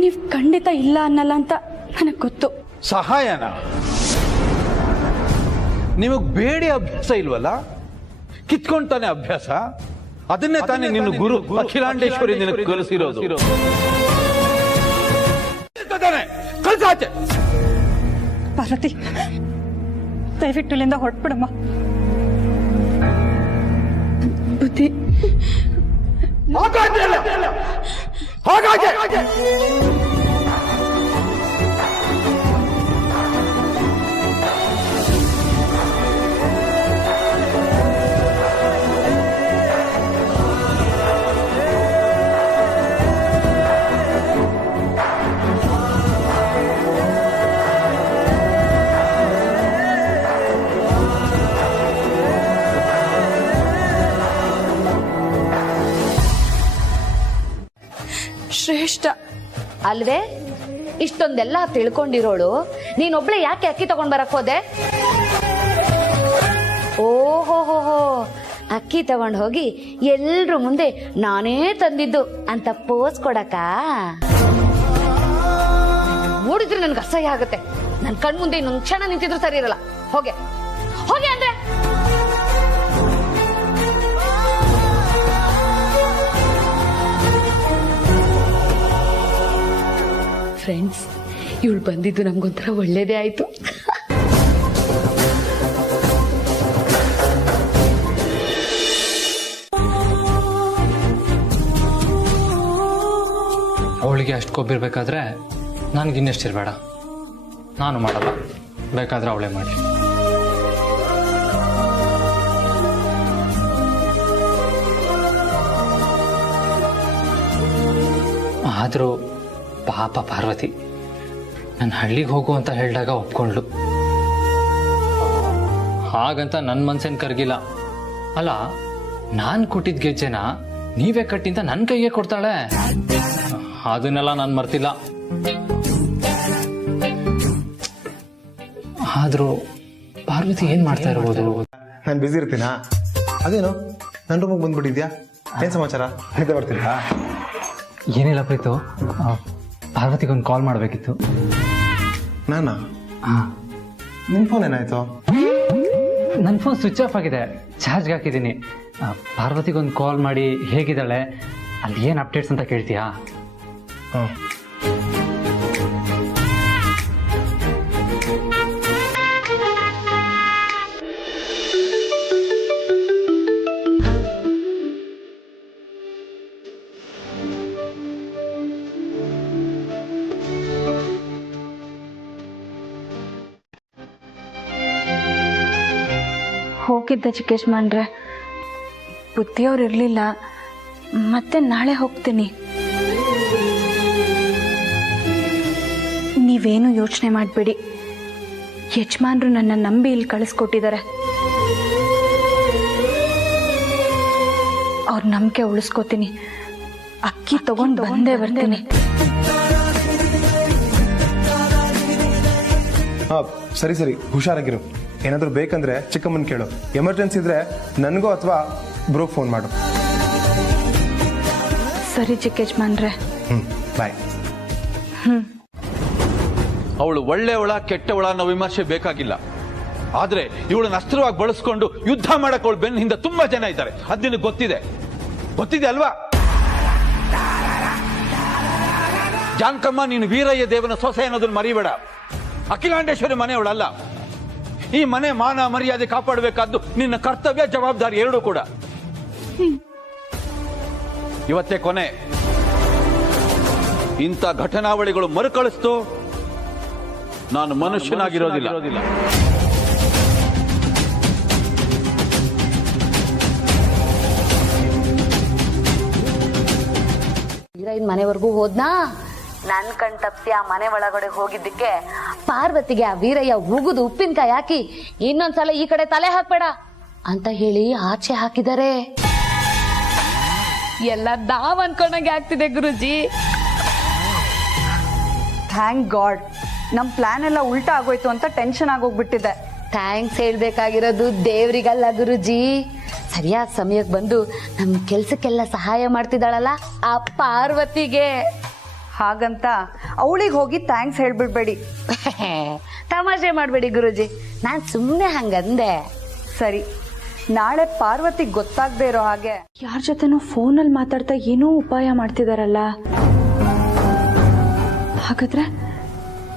ನೀವು ಖಂಡಿತ ಇಲ್ಲ ಅನ್ನಲ್ಲ ಅಂತ ನನಗೆ ಗೊತ್ತು. ಸಹಾಯನ? ನಿಮಗ್ ಬೇಡಿ ಅಭ್ಯಾಸ ಇಲ್ವಲ್ಲ, ಕಿತ್ಕೊಂತಾನೆ ಅಭ್ಯಾಸ. ಅದನ್ನೇ ತಾನೇ ನಿನ್ನ ಗುರು ಅಖಿಲಾಂಡೇಶ್ವರಿ ನಿನಗೆ ಕಲಿಸಿರೋದು. ಪಾರ್ವತಿ, ದಯವಿಟ್ಟು ಇಲ್ಲಿಂದ ಹೊರಟ್ಬಿಡಮ್ಮ. ಬುದ್ಧಿ, ಶ್ರೇಷ್ಠ ಅಲ್ವೇ? ಇಷ್ಟೊಂದೆಲ್ಲ ತಿಳ್ಕೊಂಡಿರೋಳು ನೀನೊಬ್ಳೆ ಯಾಕೆ ಅಕ್ಕಿ ತಗೊಂಡ್ ಬರಕ್ ಹೋದೆ? ಓಹೋ, ಅಕ್ಕಿ ತಗೊಂಡ್ ಹೋಗಿ ಎಲ್ರು ಮುಂದೆ ನಾನೇ ತಂದಿದ್ದು ಅಂತ ಪೋಸ್ ಕೊಡಕ? ನೋಡಿದ್ರೆ ನನ್ಗೆ ಅಸಹ್ಯ ಆಗುತ್ತೆ. ನನ್ ಕಣ್ ಮುಂದೆ ಇನ್ನೊಂದು ಕ್ಷಣ ನಿಂತಿದ್ರು ಸರಿ ಇರಲ್ಲ. ಹೋಗೆ ಅಂದ್ರೆ ಫ್ರೆಂಡ್ಸ್, ಇವಳು ಬಂದಿದ್ದು ನಮ್ಗೊಂಥರ ಒಳ್ಳೇದೇ ಆಯ್ತು. ಅವಳಿಗೆ ಅಷ್ಟು ಕೊಬ್ಬಿರ್ಬೇಕಾದ್ರೆ ನನಗಿನ್ನಷ್ಟಿರಬೇಡ. ನಾನು ಮಾಡಲ್ಲ, ಬೇಕಾದ್ರೆ ಅವಳೇ ಮಾಡಿ. ಆದರೂ ಪಾಪ ಪಾರ್ವತಿ ನಾನು ಹಳ್ಳಿಗೆ ಹೋಗು ಅಂತ ಹೇಳಿದಾಗ ಒಪ್ಕೊಂಡ್ಲು. ಹಾಗಂತ ನನ್ನ ಮನ್ಸೇನು ಕರಗಿಲ್ಲ. ಅಲ್ಲ, ನಾನು ಕೊಟ್ಟಿದ್ದ ಗೆಜ್ಜೆನ ನೀವೇ ಕಟ್ಟಿಂತ ನನ್ನ ಕೈಗೆ ಕೊಡ್ತಾಳೆ. ಅದನ್ನೆಲ್ಲ ನಾನು ಮರ್ತಿಲ್ಲ. ಆದರೂ ಪಾರ್ವತಿ ಏನು ಮಾಡ್ತಾ ಇರ್ಬೋದು? ನಾನು ಬ್ಯುಸಿ ಇರ್ತೀನಾ? ಅದೇನು ನನ್ನ ರೂಮಿಗೆ ಬಂದ್ಬಿಟ್ಟಿದ್ಯಾ? ಏನು ಸಮಾಚಾರ? ನಿದ್ದೆ ಬರ್ತೀರಾ? ಏನಿಲ್ಲ ಪ್ರೀತು, ಪಾರ್ವತಿಗೊಂದು ಕಾಲ್ ಮಾಡಬೇಕಿತ್ತು. ನಾನಾ? ನಿಮ್ಮ ಫೋನ್ ಏನಾಯ್ತು? ನನ್ನ ಫೋನ್ ಸ್ವಿಚ್ ಆಫ್ ಆಗಿದೆ, ಚಾರ್ಜ್ಗೆ ಹಾಕಿದ್ದೀನಿ. ಪಾರ್ವತಿಗೊಂದು ಕಾಲ್ ಮಾಡಿ ಹೇಗಿದ್ದಾಳೆ, ಅಲ್ಲಿ ಏನು ಅಪ್ಡೇಟ್ಸ್ ಅಂತ ಕೇಳ್ತೀಯಾ? ಹಾಂ. ಹೋಗಿದ್ದೆ ಚಿಕ್ಕೇಶ್ಮನ್ರೆ, ಬುದ್ಧಿಯವ್ರು ಇರಲಿಲ್ಲ. ಮತ್ತೆ ನಾಳೆ ಹೋಗ್ತೀನಿ. ನೀವೇನು ಯೋಚನೆ ಮಾಡಬೇಡಿ. ಯಜಮಾನ್ರು ನನ್ನ ನಂಬಿ ಇಲ್ಲಿ ಕಳಿಸ್ಕೊಟ್ಟಿದ್ದಾರೆ. ಅವ್ರ ನಂಬಿಕೆ ಉಳಿಸ್ಕೋತೀನಿ. ಅಕ್ಕಿ ತಗೊಂಡು ಬಂದೇ ಬರ್ತೀನಿ. ಹಾಂ, ಸರಿ ಸರಿ, ಹುಷಾರಾಗಿರು. ಏನಾದರೂ ಬೇಕಂದ್ರೆ ಚಿಕ್ಕಮ್ಮನ ಕೇಳು. ಎಮರ್ಜೆನ್ಸಿ ಇದ್ರೆ ನನಗೋ ಅಥವಾ ಬ್ರೋಗ್ ಫೋನ್ ಮಾಡು. ಸರಿ ಚಿಕ್ಕೇಶ್ಮನ್ರೆ. ಬಾಯ್. ಅವಳು ಒಳ್ಳೆಯವಳ ಕೆಟ್ಟವಳ ಅನ್ನೋ ವಿಮರ್ಶೆ ಬೇಕಾಗಿಲ್ಲ. ಆದ್ರೆ ಇವಳನ್ನ ಅಸ್ತ್ರವಾಗಿ ಬಳಸ್ಕೊಂಡು ಯುದ್ಧ ಮಾಡಕ್ಕೆ ಅವಳು ಬೆನ್ನ ಹಿಂದೆ ತುಂಬಾ ಜನ ಇದ್ದಾರೆ. ಅದು ನಿನಗೆ ಗೊತ್ತಿದೆ ಅಲ್ವಾ? ಜಾನ್ಕಮ್ಮ, ನೀನು ವೀರಯ್ಯ ದೇವನ ಸೊಸೆ ಅನ್ನೋದನ್ನ ಮರಿಬೇಡ. ಅಖಿಲಾಂಡೇಶ್ವರಿ ಮನೆಯವಳಲ್ಲ. ಈ ಮನೆ ಮಾನ ಮರ್ಯಾದೆ ಕಾಪಾಡಬೇಕಾದ್ದು ನಿನ್ನ ಕರ್ತವ್ಯ, ಜವಾಬ್ದಾರಿ ಎರಡೂ ಕೂಡ. ಇವತ್ತೇ ಕೊನೆ. ಇಂಥ ಘಟನಾವಳಿಗಳು ಮರುಕಳಿಸ್ತು ನಾನು ಮನುಷ್ಯನಾಗಿರೋದಿಲ್ಲ. ವೀರಯ್ಯನ ಮನೆವರೆಗೂ ಹೋದ್ನಾ? ನನ್ ಕಣ್ ತಪ್ಸಿ ಆ ಮನೆ ಒಳಗಡೆ ಹೋಗಿದ್ದಕ್ಕೆ ಪಾರ್ವತಿಗೆ ಆ ವೀರಯ್ಯ ಉಗುದು ಉಪ್ಪಿನಕಾಯಿ ಹಾಕಿ ಇನ್ನೊಂದ್ಸಲ ಈ ಕಡೆ ತಲೆ ಹಾಕ್ಬೇಡ ಅಂತ ಹೇಳಿ ಆಚೆ ಹಾಕಿದ್ದಾರೆ. ಎಲ್ಲ ನಾವ್ ಅನ್ಕೊಂಡಂಗೆ ಆಗ್ತಿದೆ ಗುರುಜಿ. Thank God. ನಮ್ಮ ಪ್ಲಾನ್ ಎಲ್ಲ ಉಲ್ಟಾ ಆಗೋಯ್ತು ಅಂತ ಟೆನ್ಷನ್ ಆಗೋಗ್ಬಿಟ್ಟಿದೆ. ಥ್ಯಾಂಕ್ಸ್ ಹೇಳ್ಬೇಕಾಗಿರೋದು ದೇವ್ರಿಗಲ್ಲ ಗುರುಜಿ, ಸರಿಯಾದ ಸಮಯಕ್ಕೆ ಬಂದು ನಮ್ ಕೆಲ್ಸಕ್ಕೆಲ್ಲ ಸಹಾಯ ಮಾಡ್ತಿದ್ದಾಳಲ್ಲ ಆ ಪಾರ್ವತಿಗೆ. ಹಾಗಂತ ಅವಳಿಗೆ ಹೋಗಿ ಥ್ಯಾಂಕ್ಸ್ ಹೇಳ್ಬಿಡ್ಬೇಡಿ. ತಮಾಷೆ ಮಾಡ್ಬೇಡಿ ಗುರುಜಿ, ನಾನ್ ಸುಮ್ಮನೆ ಹಂಗಂದೆ. ಸರಿ, ನಾಳೆ ಪಾರ್ವತಿಗೆ ಗೊತ್ತಾಗದೆ ಇರೋ ಹಾಗೆ ಯಾರ ಜೊತೆನೋ ಫೋನಲ್ಲಿ ಮಾತಾಡ್ತಾ ಏನೋ ಉಪಾಯ ಮಾಡ್ತಿದಾರಲ್ಲ. ಹಾಗಾದ್ರೆ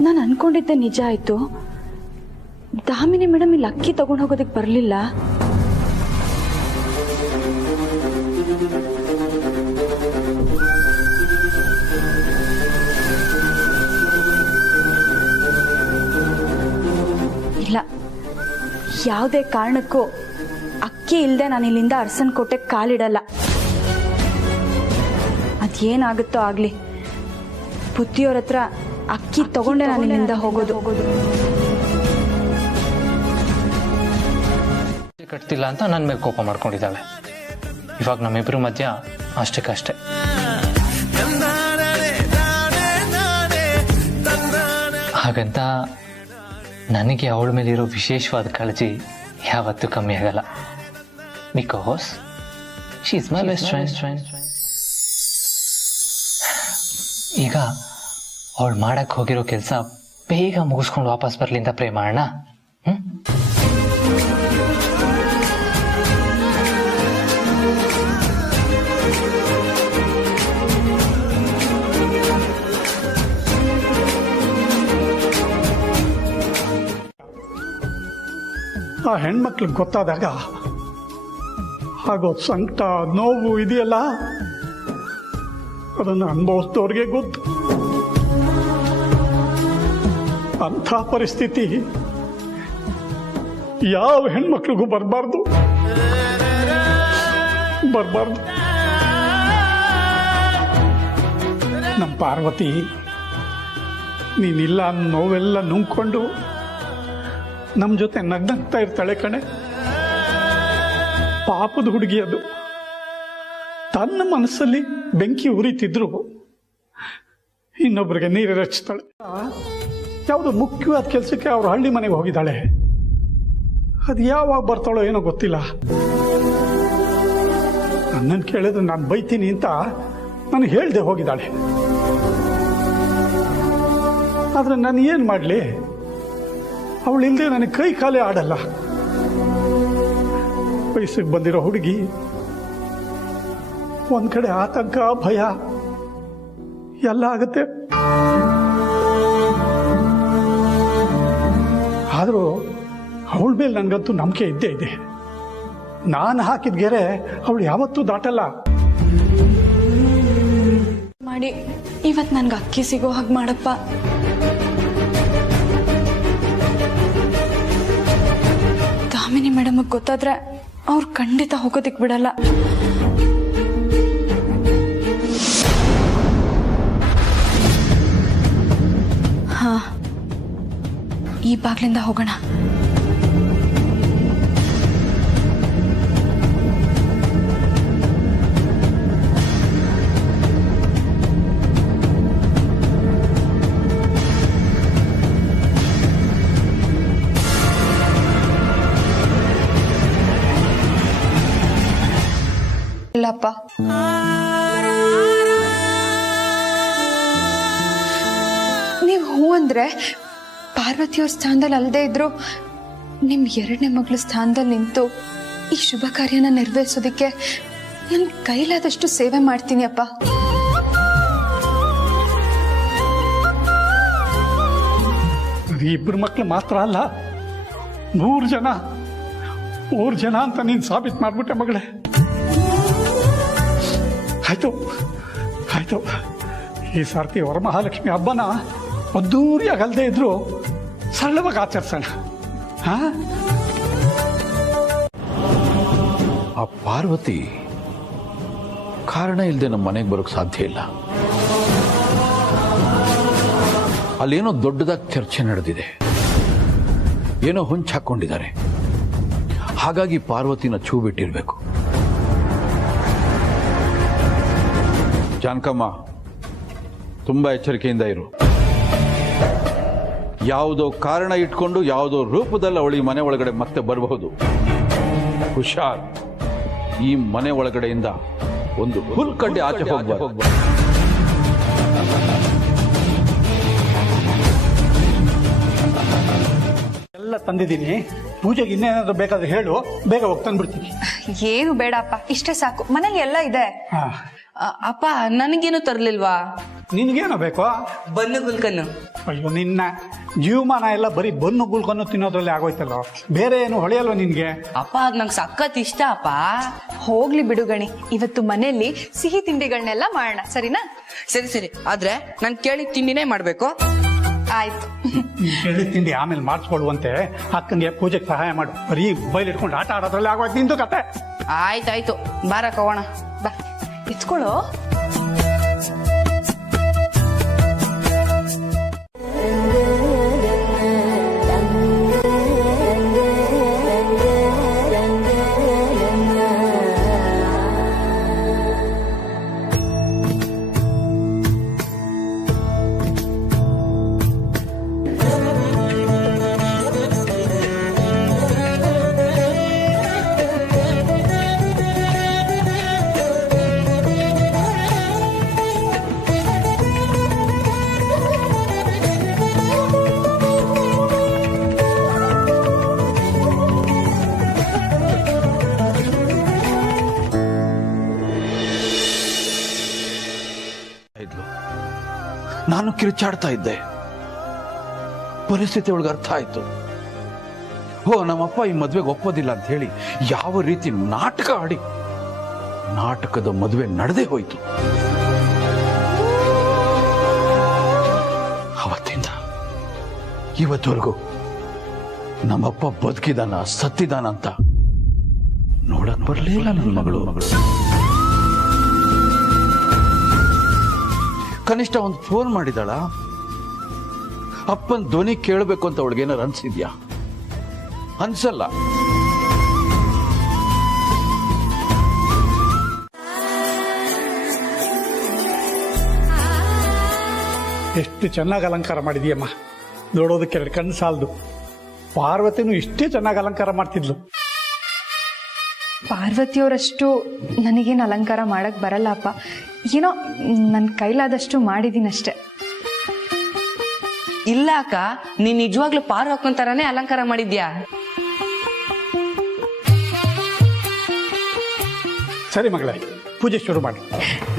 ನಾನು ಅನ್ಕೊಂಡಿದ್ದೆ ನಿಜ ಆಯ್ತು. ದಾಮಿನಿ ಮೇಡಮ್ ಇಲ್ಲಿ ಅಕ್ಕಿ ತಗೊಂಡು ಹೋಗೋದಕ್ಕೆ ಬರಲಿಲ್ಲ. ಇಲ್ಲ, ಯಾವುದೇ ಕಾರಣಕ್ಕೂ ಅಕ್ಕಿ ಇಲ್ಲದೆ ನಾನು ಇಲ್ಲಿಂದ ಅರಸನಕೋಟೆ ಕಾಲಿಡಲ್ಲ. ಅದೇನಾಗುತ್ತೋ ಆಗ್ಲಿ, ಬುದ್ಧಿಯವ್ರ ಹತ್ರ ಅಕ್ಕಿ ತಗೊಂಡೆ ನಾನು ಇಲ್ಲಿಂದ ಹೋಗೋದು. ಕಟ್ತಿಲ್ಲ ಅಂತ ನನ್ನ ಮೇಲೆ ಕೋಪ ಮಾಡ್ಕೊಂಡಿದ್ದಾಳೆ. ಇವಾಗ ನಮ್ಮಿಬ್ರ ಮಧ್ಯ ಅಷ್ಟಕ್ಕಷ್ಟೇ. ಹಾಗಂತ ನನಗೆ ಅವಳ ಮೇಲಿರೋ ವಿಶೇಷವಾದ ಕಾಳಜಿ ಯಾವತ್ತೂ ಕಮ್ಮಿ ಆಗಲ್ಲ. Because she is my best friend. ಈಗ ಅವಳು ಮಾಡಕ್ಕೆ ಹೋಗಿರೋ ಕೆಲಸ ಬೇಗ ಮುಗಿಸ್ಕೊಂಡು ವಾಪಸ್ ಬರಲಿ ಅಂತ ಪ್ರೇ ಮಾಡೋಣ. ಆ ಹೆಣ್ಮಕ್ಳಿಗೆ ಗೊತ್ತಾದಾಗ ಆಗೋ ಸಂಕಟ, ನೋವು ಇದೆಯಲ್ಲ, ಅದನ್ನು ಅನುಭವಿಸಿದವ್ರಿಗೆ ಗೊತ್ತು. ಅಂಥ ಪರಿಸ್ಥಿತಿ ಯಾವ ಹೆಣ್ಮಕ್ಳಿಗೂ ಬರಬಾರ್ದು. ನಮ್ಮ ಪಾರ್ವತಿ ನೀನಿಲ್ಲ ನೋವೆಲ್ಲ ನುಂಗ್ಕೊಂಡು ನಮ್ಮ ಜೊತೆ ನಗ್ನಗ್ತಾ ಇರ್ತಾಳೆ ಕಣೆ. ಪಾಪದ ಹುಡುಗಿ ಅದು. ತನ್ನ ಮನಸ್ಸಲ್ಲಿ ಬೆಂಕಿ ಉರಿತಿದ್ರು ಇನ್ನೊಬ್ಬರಿಗೆ ನೀರು ರಚಿಸ್ತಾಳೆ. ಯಾವುದೋ ಮುಖ್ಯವಾದ ಕೆಲಸಕ್ಕೆ ಅವ್ರ ಹಳ್ಳಿ ಮನೆಗೆ ಹೋಗಿದ್ದಾಳೆ. ಅದು ಯಾವಾಗ ಬರ್ತಾಳೋ ಏನೋ ಗೊತ್ತಿಲ್ಲ. ನನ್ನನ್ನು ಕೇಳಿದ್ರೆ ನಾನು ಬೈತೀನಿ ಅಂತ ನಾನು ಹೇಳ್ದೆ ಹೋಗಿದ್ದಾಳೆ. ಆದರೆ ನಾನು ಏನು ಮಾಡಲಿ? ಅವಳಿಲ್ಲದೆ ನನಗೆ ಕೈ ಕಾಲೇ ಆಡಲ್ಲ. ವಯಸ್ಸಿಗೆ ಬಂದಿರೋ ಹುಡುಗಿ ಒಂದ್ ಕಡೆ ಆತಂಕ, ಭಯ ಎಲ್ಲ ಆಗುತ್ತೆ. ಆದರೂ ಅವಳ ಮೇಲೆ ನನಗಂತೂ ನಂಬಿಕೆ ಇದ್ದೇ ಇದೆ. ನಾನು ಹಾಕಿದ ಗೆರೆ ಅವಳು ಯಾವತ್ತೂ ದಾಟಲ್ಲ. ಮಾಡಿ ಇವತ್ತು ನನ್ಗೆ ಅಕ್ಕಿ ಸಿಗೋ ಹಾಗೆ ಮಾಡಪ್ಪ. ದಾಮಿನಿ ಮೇಡಮ್ ಗೊತ್ತಾದ್ರೆ ಅವ್ರು ಖಂಡಿತ ಹೋಗೋದಿಕ್ ಬಿಡಲ್ಲ. ಹಾ, ಈ ಬಾಗ್ಲಿಂದ ಹೋಗೋಣ. ಇಲ್ಲಪ್ಪ, ನೀವು ಹೂ ಅಂದ್ರೆ ಪಾರ್ವತಿಯವ್ರ ಸ್ಥಾನದಲ್ಲಿ ಅಲ್ಲದೆ ಇದ್ರು ನಿಮ್ ಎರಡನೇ ಮಗಳ ಸ್ಥಾನದಲ್ಲಿ ನಿಂತು ಈ ಶುಭ ಕಾರ್ಯನ ನೆರವೇರಿಸೋದಿಕ್ಕೆ ನನ್ ಕೈಲಾದಷ್ಟು ಸೇವೆ ಮಾಡ್ತೀನಿ ಅಪ್ಪ. ಇಬ್ಬರು ಮಕ್ಳು ಮಾತ್ರ ಅಲ್ಲ, 3 ಜನ ಅಂತ ನೀನು ಸಾಬೀತು ಮಾಡ್ಬಿಟ್ಟೆ ಮಗಳೇ. ಆಯ್ತು, ಈ ಸರ್ತಿ ವರಮಹಾಲಕ್ಷ್ಮಿ ಹಬ್ಬನ ಅದ್ದೂರಿಯಾಗಿ ಅಲ್ಲದೆ ಇದ್ರು ಸರಳವಾಗಿ ಆಚರಿಸೋಣ. ಆ ಪಾರ್ವತಿ ಕಾರಣ ಇಲ್ಲದೆ ನಮ್ಮ ಮನೆಗೆ ಬರೋಕ್ಕೆ ಸಾಧ್ಯ ಇಲ್ಲ. ಅಲ್ಲೇನೋ ದೊಡ್ಡದಾಗಿ ಚರ್ಚೆ ನಡೆದಿದೆ, ಏನೋ ಹೊಂಚು ಹಾಕೊಂಡಿದ್ದಾರೆ. ಹಾಗಾಗಿ ಪಾರ್ವತಿನ ಛೂ ಬಿಟ್ಟಿರ್ಬೇಕು. ಜಾನಕಮ್ಮ, ತುಂಬಾ ಎಚ್ಚರಿಕೆಯಿಂದ ಇರು. ಯಾವುದೋ ಕಾರಣ ಇಟ್ಕೊಂಡು ಯಾವುದೋ ರೂಪದಲ್ಲಿ ಅವಳಿ ಮನೆ ಒಳಗಡೆ ಮತ್ತೆ ಬರಬಹುದು. ಹುಷಾರ್, ಈ ಮನೆ ಒಳಗಡೆಯಿಂದ ಒಂದು ಹುಲ್ ಕಡ್ಡಿ ಆಚೆ ಹೋಗ್ಬಾರ್ದು. ಎಲ್ಲ ತಂದಿದ್ದೀನಿ. ಪೂಜೆಗೆ ಇನ್ನೇನಾದ್ರು ಬೇಕಾದ್ರೆ ಹೇಳು, ಬೇಗ ಹೋಗಿ ತಂದ್ಬಿಡ್ತೀನಿ. ಏನು ಬೇಡಪ್ಪ, ಇಷ್ಟೇ ಸಾಕು. ಮನೇಲಿ ಎಲ್ಲ ಇದೆ. ಅಪ್ಪ ನನಗೇನು ತರ್ಲಿಲ್ವಾ? ನಿನ್ಗೇನೋ ಬೇಕೋ? ಬನ್ನು ಗುಲ್ಕನ್ನು. ಅಯ್ಯೋ, ನಿನ್ನ ಜೀವಮಾನ ಎಲ್ಲ ಬರೀ ಬನ್ನು ಗುಲ್ಕನ್ನು ತಿನ್ನೋದ್ರಲ್ಲಿ ಆಗೋಯ್ತಲ್ಲ, ಬೇರೆ ಏನು ಹೊಳೆಯಲ್ವ ನಿನ್ಗೆ? ಅಪ್ಪ ಅದ್ ನಂಗೆ ಸಖತ್ ಇಷ್ಟ ಅಪ್ಪ. ಹೋಗ್ಲಿ ಬಿಡು ಗಣಿ, ಇವತ್ತು ಮನೆಯಲ್ಲಿ ಸಿಹಿ ತಿಂಡಿಗಳನ್ನೆಲ್ಲ ಮಾಡೋಣ, ಸರಿನಾ? ಸರಿ, ಆದ್ರೆ ನಾನು ಕೇಳಿದ ತಿಂಡಿನೇ ಮಾಡ್ಬೇಕು. ಆಯ್ತು. ಕೇಳಿದ ತಿಂಡಿ ಆಮೇಲೆ ಮಾಡಿಸ್ಕೊಳ್ಳುವಂತೆ ಅಕ್ಕನಿಗೆ ಪೂಜೆಗೆ ಸಹಾಯ ಮಾಡು. ಬರೀ ಮೊಬೈಲ್ ಇಟ್ಕೊಂಡು ಆಟ ಆಡೋದ್ರಲ್ಲಿ ಆಗೋಯ್ತು ನಿಂದು ಕತೆ. ಆಯ್ತಾಯ್ತು, ಬಾರಕ್ ಹೋಗೋಣ. ಬಾ, ಎತ್ಕೊಳ್ಳೋ. ನಾನು ಕಿರುಚಾಡ್ತಾ ಇದ್ದೆ. ಪರಿಸ್ಥಿತಿ ಒಳಗೆ ಅರ್ಥ ಆಯ್ತು. ನಮ್ಮಪ್ಪ ಈ ಮದುವೆಗೆ ಒಪ್ಪೋದಿಲ್ಲ ಅಂತ ಹೇಳಿ ಯಾವ ರೀತಿ ನಾಟಕ ಆಡಿ ನಾಟಕದ ಮದುವೆ ನಡೆದೇ ಹೋಯ್ತು. ಅವತ್ತಿಂದ ಇವತ್ತವರೆಗೂ ನಮ್ಮಪ್ಪ ಬದುಕಿದಾನ ಸತ್ತಿದಾನ ಅಂತ ನೋಡಕ್ ಬರ್ಲಿಲ್ಲ ನನ್ನ ಮಗಳು. ಕನಿಷ್ಠ ಒಂದು ಫೋನ್ ಮಾಡಿದಾಳ? ಅಪ್ಪನ ಧ್ವನಿ ಕೇಳಬೇಕು ಅಂತ ಅವಳಿಗೇನಾರು ಅನ್ಸಿದ್ಯಾ? ಅನ್ಸಲ್ಲ. ಎಷ್ಟು ಚೆನ್ನಾಗಿ ಅಲಂಕಾರ ಮಾಡಿದೀಯಮ್ಮ, ನೋಡೋದಕ್ಕೆ 2 ಕಣ್ಣು ಸಾಲದು. ಪಾರ್ವತಿನೂ ಇಷ್ಟೇ ಚೆನ್ನಾಗಿ ಅಲಂಕಾರ ಮಾಡ್ತಿದ್ಲು. ಪಾರ್ವತಿಯವರಷ್ಟು ನನಗೇನು ಅಲಂಕಾರ ಮಾಡಕ್ ಬರಲ್ಲ ಅಪ್ಪ. ಏನೋ ನನ್ನ ಕೈಲಾದಷ್ಟು ಮಾಡಿದೀನಷ್ಟೆ. ಇಲ್ಲ ಅಕ್ಕ, ನೀನ್ ನಿಜವಾಗ್ಲೂ ಪಾರು ಹಾಕೊಂತಾರನೇ ಅಲಂಕಾರ ಮಾಡಿದ್ಯಾ? ಸರಿ ಮಗಳೇ, ಪೂಜೆ ಶುರು ಮಾಡಿ.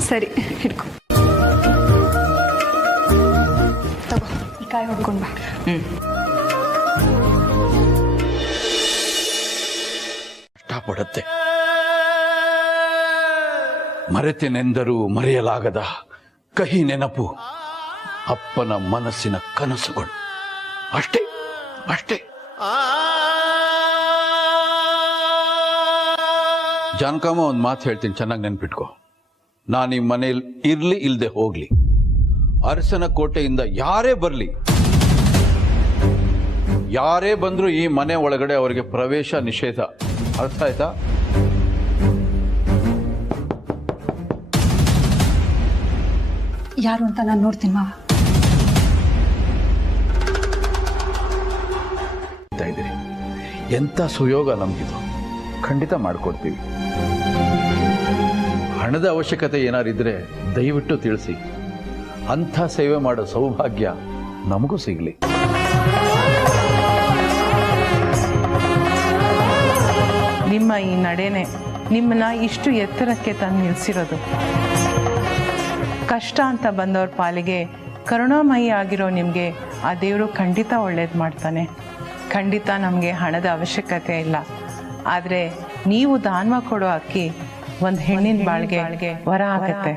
ಸರಿ ಹಿಡ್ಕೊ. ತಗೋ ಈ ಕಾಯಿ ಹೊಡ್ಕೊಂಡು ಬಾ. ಕಷ್ಟಪಡುತ್ತೆ. ಮರೆತೆನೆಂದರೂ ಮರೆಯಲಾಗದ ಕಹಿ ನೆನಪು, ಅಪ್ಪನ ಮನಸ್ಸಿನ ಕನಸುಗಳು. ಅಷ್ಟೇ ಅಷ್ಟೇ. ಜಾನಕಮ್ಮ ಒಂದು ಮಾತು ಹೇಳ್ತೀನಿ, ಚೆನ್ನಾಗಿ ನೆನ್ಪಿಟ್ಕೋ. ನಾನು ಈ ಮನೇಲಿ ಇರ್ಲಿ ಇಲ್ದೆ ಹೋಗ್ಲಿ, ಅರಸನ ಕೋಟೆಯಿಂದ ಯಾರೇ ಬರ್ಲಿ, ಯಾರೇ ಬಂದ್ರು ಈ ಮನೆ ಒಳಗಡೆ ಅವರಿಗೆ ಪ್ರವೇಶ ನಿಷೇಧ. ಅರ್ಥ ಆಯ್ತಾ? ಯಾರು ಅಂತ ನಾನು ನೋಡ್ತೀನಿ ಮಾವ. ಇದ್ದೀರಿ, ಎಂಥ ಸುಯೋಗ ನಮಗಿದು. ಖಂಡಿತ ಮಾಡಿಕೊಡ್ತೀವಿ. ಹಣದ ಅವಶ್ಯಕತೆ ಏನಾರಿದ್ರೆ ದಯವಿಟ್ಟು ತಿಳಿಸಿ. ಅಂಥ ಸೇವೆ ಮಾಡೋ ಸೌಭಾಗ್ಯ ನಮಗೂ ಸಿಗಲಿ. ನಿಮ್ಮ ಈ ನಡೆನೆ ನಿಮ್ಮನ್ನ ಇಷ್ಟು ಎತ್ತರಕ್ಕೆ ತಂದು ನಿಲ್ಲಿಸಿರೋದು. ಕಷ್ಟ ಅಂತ ಬಂದವ್ರ ಪಾಲಿಗೆ ಕರುಣಾಮಯಿ ಆಗಿರೋ ನಿಮಗೆ ಆ ದೇವರು ಖಂಡಿತ ಒಳ್ಳೇದು ಮಾಡ್ತಾನೆ. ಖಂಡಿತ ನಮಗೆ ಹಣದ ಅವಶ್ಯಕತೆ ಇಲ್ಲ. ಆದರೆ ನೀವು ದಾನ ಕೊಡೋ ಅಕ್ಕಿ ಒಂದು ಹೆಣ್ಣಿನ ಬಾಳ್ಗೆ ವರ ಆಗುತ್ತೆ.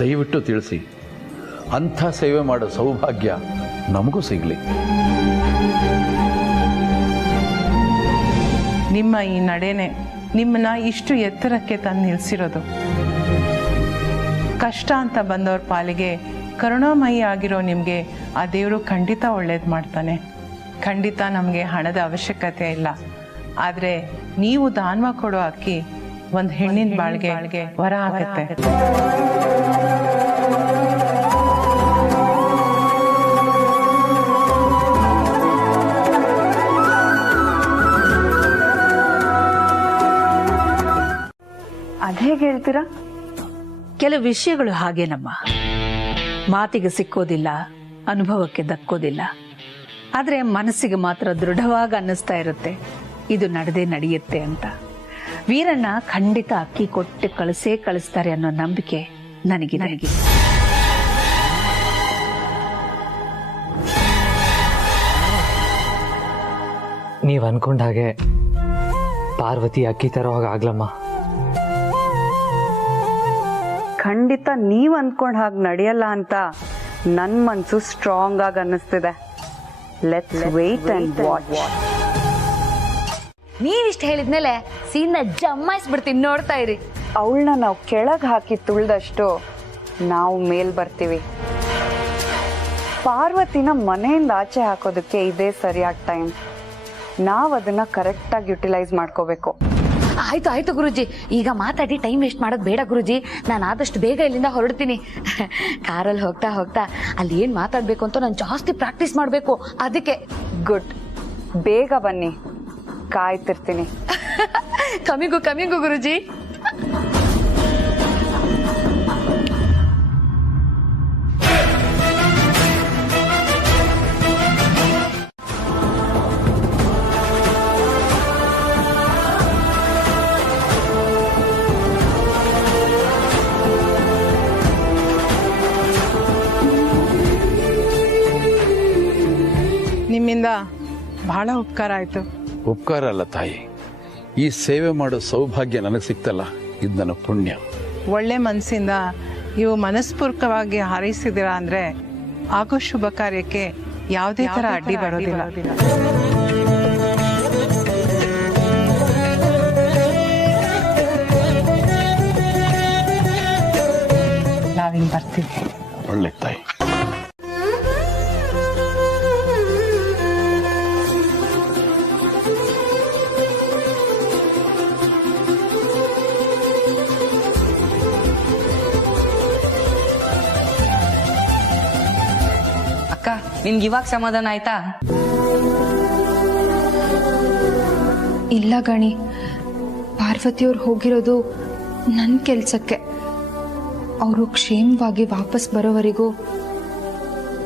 ದಯವಿಟ್ಟು ತಿಳಿಸಿ. ಅಂಥ ಸೇವೆ ಮಾಡೋ ಸೌಭಾಗ್ಯ ನಮಗೂ ಸಿಗಲಿ. ನಿಮ್ಮ ಈ ನಡೆನೆ ನಿಮ್ಮನ್ನ ಇಷ್ಟು ಎತ್ತರಕ್ಕೆ ತಂದು ನಿಲ್ಲಿಸಿರೋದು. ಕಷ್ಟ ಅಂತ ಬಂದವ್ರ ಪಾಲಿಗೆ ಕರುಣಾಮಯಿ ಆಗಿರೋ ನಿಮಗೆ ಆ ದೇವರು ಖಂಡಿತ ಒಳ್ಳೇದು ಮಾಡ್ತಾನೆ. ಖಂಡಿತ ನಮಗೆ ಹಣದ ಅವಶ್ಯಕತೆ ಇಲ್ಲ. ಆದರೆ ನೀವು ದಾನ ಕೊಡೋ ಅಕ್ಕಿ ಒಂದು ಹೆಣ್ಣಿನ ಬಾಳ್ಗೆ ವರ ಆಗುತ್ತೆ. ಅದೇಗೆ ಹೇಳ್ತೀರಾ? ಕೆಲವು ವಿಷಯಗಳು ಹಾಗೇನಮ್ಮ, ಮಾತಿಗೆ ಸಿಕ್ಕೋದಿಲ್ಲ, ಅನುಭವಕ್ಕೆ ದಕ್ಕೋದಿಲ್ಲ. ಆದರೆ ಮನಸ್ಸಿಗೆ ಮಾತ್ರ ದೃಢವಾಗಿ ಅನ್ನಿಸ್ತಾ ಇರುತ್ತೆ ಇದು ನಡೆಯುತ್ತೆ ಅಂತ. ವೀರಣ್ಣ ಖಂಡಿತ ಅಕ್ಕಿ ಕೊಟ್ಟು ಕಳಿಸ್ತಾರೆ ಅನ್ನೋ ನಂಬಿಕೆ ನನಗಿದೆ. ನೀವು ಅನ್ಕೊಂಡ ಹಾಗೆ ಪಾರ್ವತಿ ಅಕ್ಕಿ ತರೋವಾಗ ಆಗ್ಲಮ್ಮ. ಖಂಡಿತ ನೀವು ಅಂದ್ಕೊಂಡ್ ಹಾಗೆ ನಡೆಯಲ್ಲ ಅಂತ ನನ್ನ ಮನಸ್ಸು ಸ್ಟ್ರಾಂಗ್ ಆಗಿ ಅನ್ನಿಸ್ತಿದೆ. Let's wait and watch. ನೀವಿಷ್ಟು ಹೇಳಿದ್ಮೇಲೆ ಸೀನ್ನ ಜಮ್ಮಾಯಿಸ್ಬಿಡ್ತೀನಿ, ನೋಡ್ತಾ ಇರಿ. ಅವಳನ್ನ ನಾವು ಕೆಳಗೆ ಹಾಕಿ ತುಳಿದಷ್ಟು ನಾವು ಮೇಲ್ ಬರ್ತೀವಿ. ಪಾರ್ವತಿನ ಮನೆಯಿಂದ ಆಚೆ ಹಾಕೋದಕ್ಕೆ ಇದೇ ಸರಿಯಾದ ಟೈಮ್. ನಾವು ಅದನ್ನ ಕರೆಕ್ಟಾಗಿ ಯುಟಿಲೈಸ್ ಮಾಡ್ಕೋಬೇಕು. ಆಯ್ತು ಗುರುಜಿ, ಈಗ ಮಾತಾಡಿ ಟೈಮ್ ವೇಸ್ಟ್ ಮಾಡೋದು ಬೇಡ ಗುರುಜಿ. ನಾನು ಆದಷ್ಟು ಬೇಗ ಇಲ್ಲಿಂದ ಹೊರಡ್ತೀನಿ. ಕಾರಲ್ಲಿ ಹೋಗ್ತಾ ಅಲ್ಲಿ ಏನ್ ಮಾತಾಡ್ಬೇಕು ಅಂತ ನಾನು ಜಾಸ್ತಿ ಪ್ರಾಕ್ಟೀಸ್ ಮಾಡ್ಬೇಕು. ಅದಕ್ಕೆ ಗುಡ್, ಬೇಗ ಬನ್ನಿ, ಕಾಯ್ತಿರ್ತೀನಿ. ಕಮಿಂಗು ಗುರುಜಿ. ನಿಮ್ಮಿಂದ ಬಹಳ ಉಪಕಾರ ಆಯ್ತು. ಉಪಕಾರ ಅಲ್ಲ ತಾಯಿ, ಈ ಸೇವೆ ಮಾಡೋ ಸೌಭಾಗ್ಯ ನನಗೆ ಸಿಕ್ತಲ್ಲ, ಇದು ನನ್ನ ಪುಣ್ಯ. ಒಳ್ಳೆ ಮನಸ್ಸಿಂದ ನೀವು ಮನಸ್ಪೂರ್ವಕವಾಗಿ ಹಾರೈಸಿದಿರಾ ಅಂದ್ರೆ ಆಗೋ ಶುಭ ಕಾರ್ಯಕ್ಕೆ ಯಾವುದೇ ತರ ಅಡ್ಡಿ ಬರೋದಿಲ್ಲ. ನಾವಿನ್ ಬರ್ತೀವಿ. ಒಳ್ಳೆ ತಾಯಿ. ನಿನ್ಗೆ ಇವಾಗ ಸಮಾಧಾನ ಆಯ್ತಾ? ಇಲ್ಲ ಗಣಿ, ಪಾರ್ವತಿಯವ್ರು ಹೋಗಿರೋದು ನನ್ನ ಕೆಲ್ಸಕ್ಕೆ. ಅವರು ಕ್ಷೇಮವಾಗಿ ವಾಪಸ್ ಬರೋವರೆಗೂ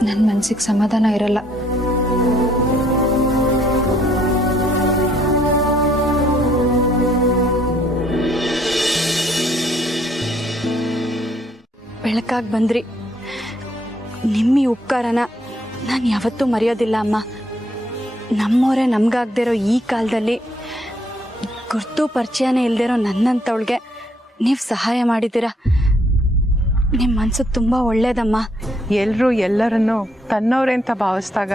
ನನ್ನ ಮನ್ಸಿಗೆ ಸಮಾಧಾನ ಇರಲ್ಲ. ಬೆಳಕಾಗಿ ಬಂದ್ರಿ. ನಿಮ್ಮ ಈ ಉಪಕಾರನ ನಾನು ಯಾವತ್ತೂ ಮರೆಯೋದಿಲ್ಲ ಅಮ್ಮ. ನಮ್ಮವರೇ ನಮ್ಗಾಗ್ದಿರೋ ಈ ಕಾಲದಲ್ಲಿ ಗುರ್ತು ಪರಿಚಯನೇ ಇಲ್ದಿರೋ ನನ್ನಂತವಳಿಗೆ ನೀವು ಸಹಾಯ ಮಾಡಿದ್ದೀರಾ. ನಿಮ್ಮ ಮನಸ್ಸು ತುಂಬ ಒಳ್ಳೇದಮ್ಮ. ಎಲ್ಲರೂ ಎಲ್ಲರನ್ನು ತನ್ನವರೇ ಅಂತ ಭಾವಿಸಿದಾಗ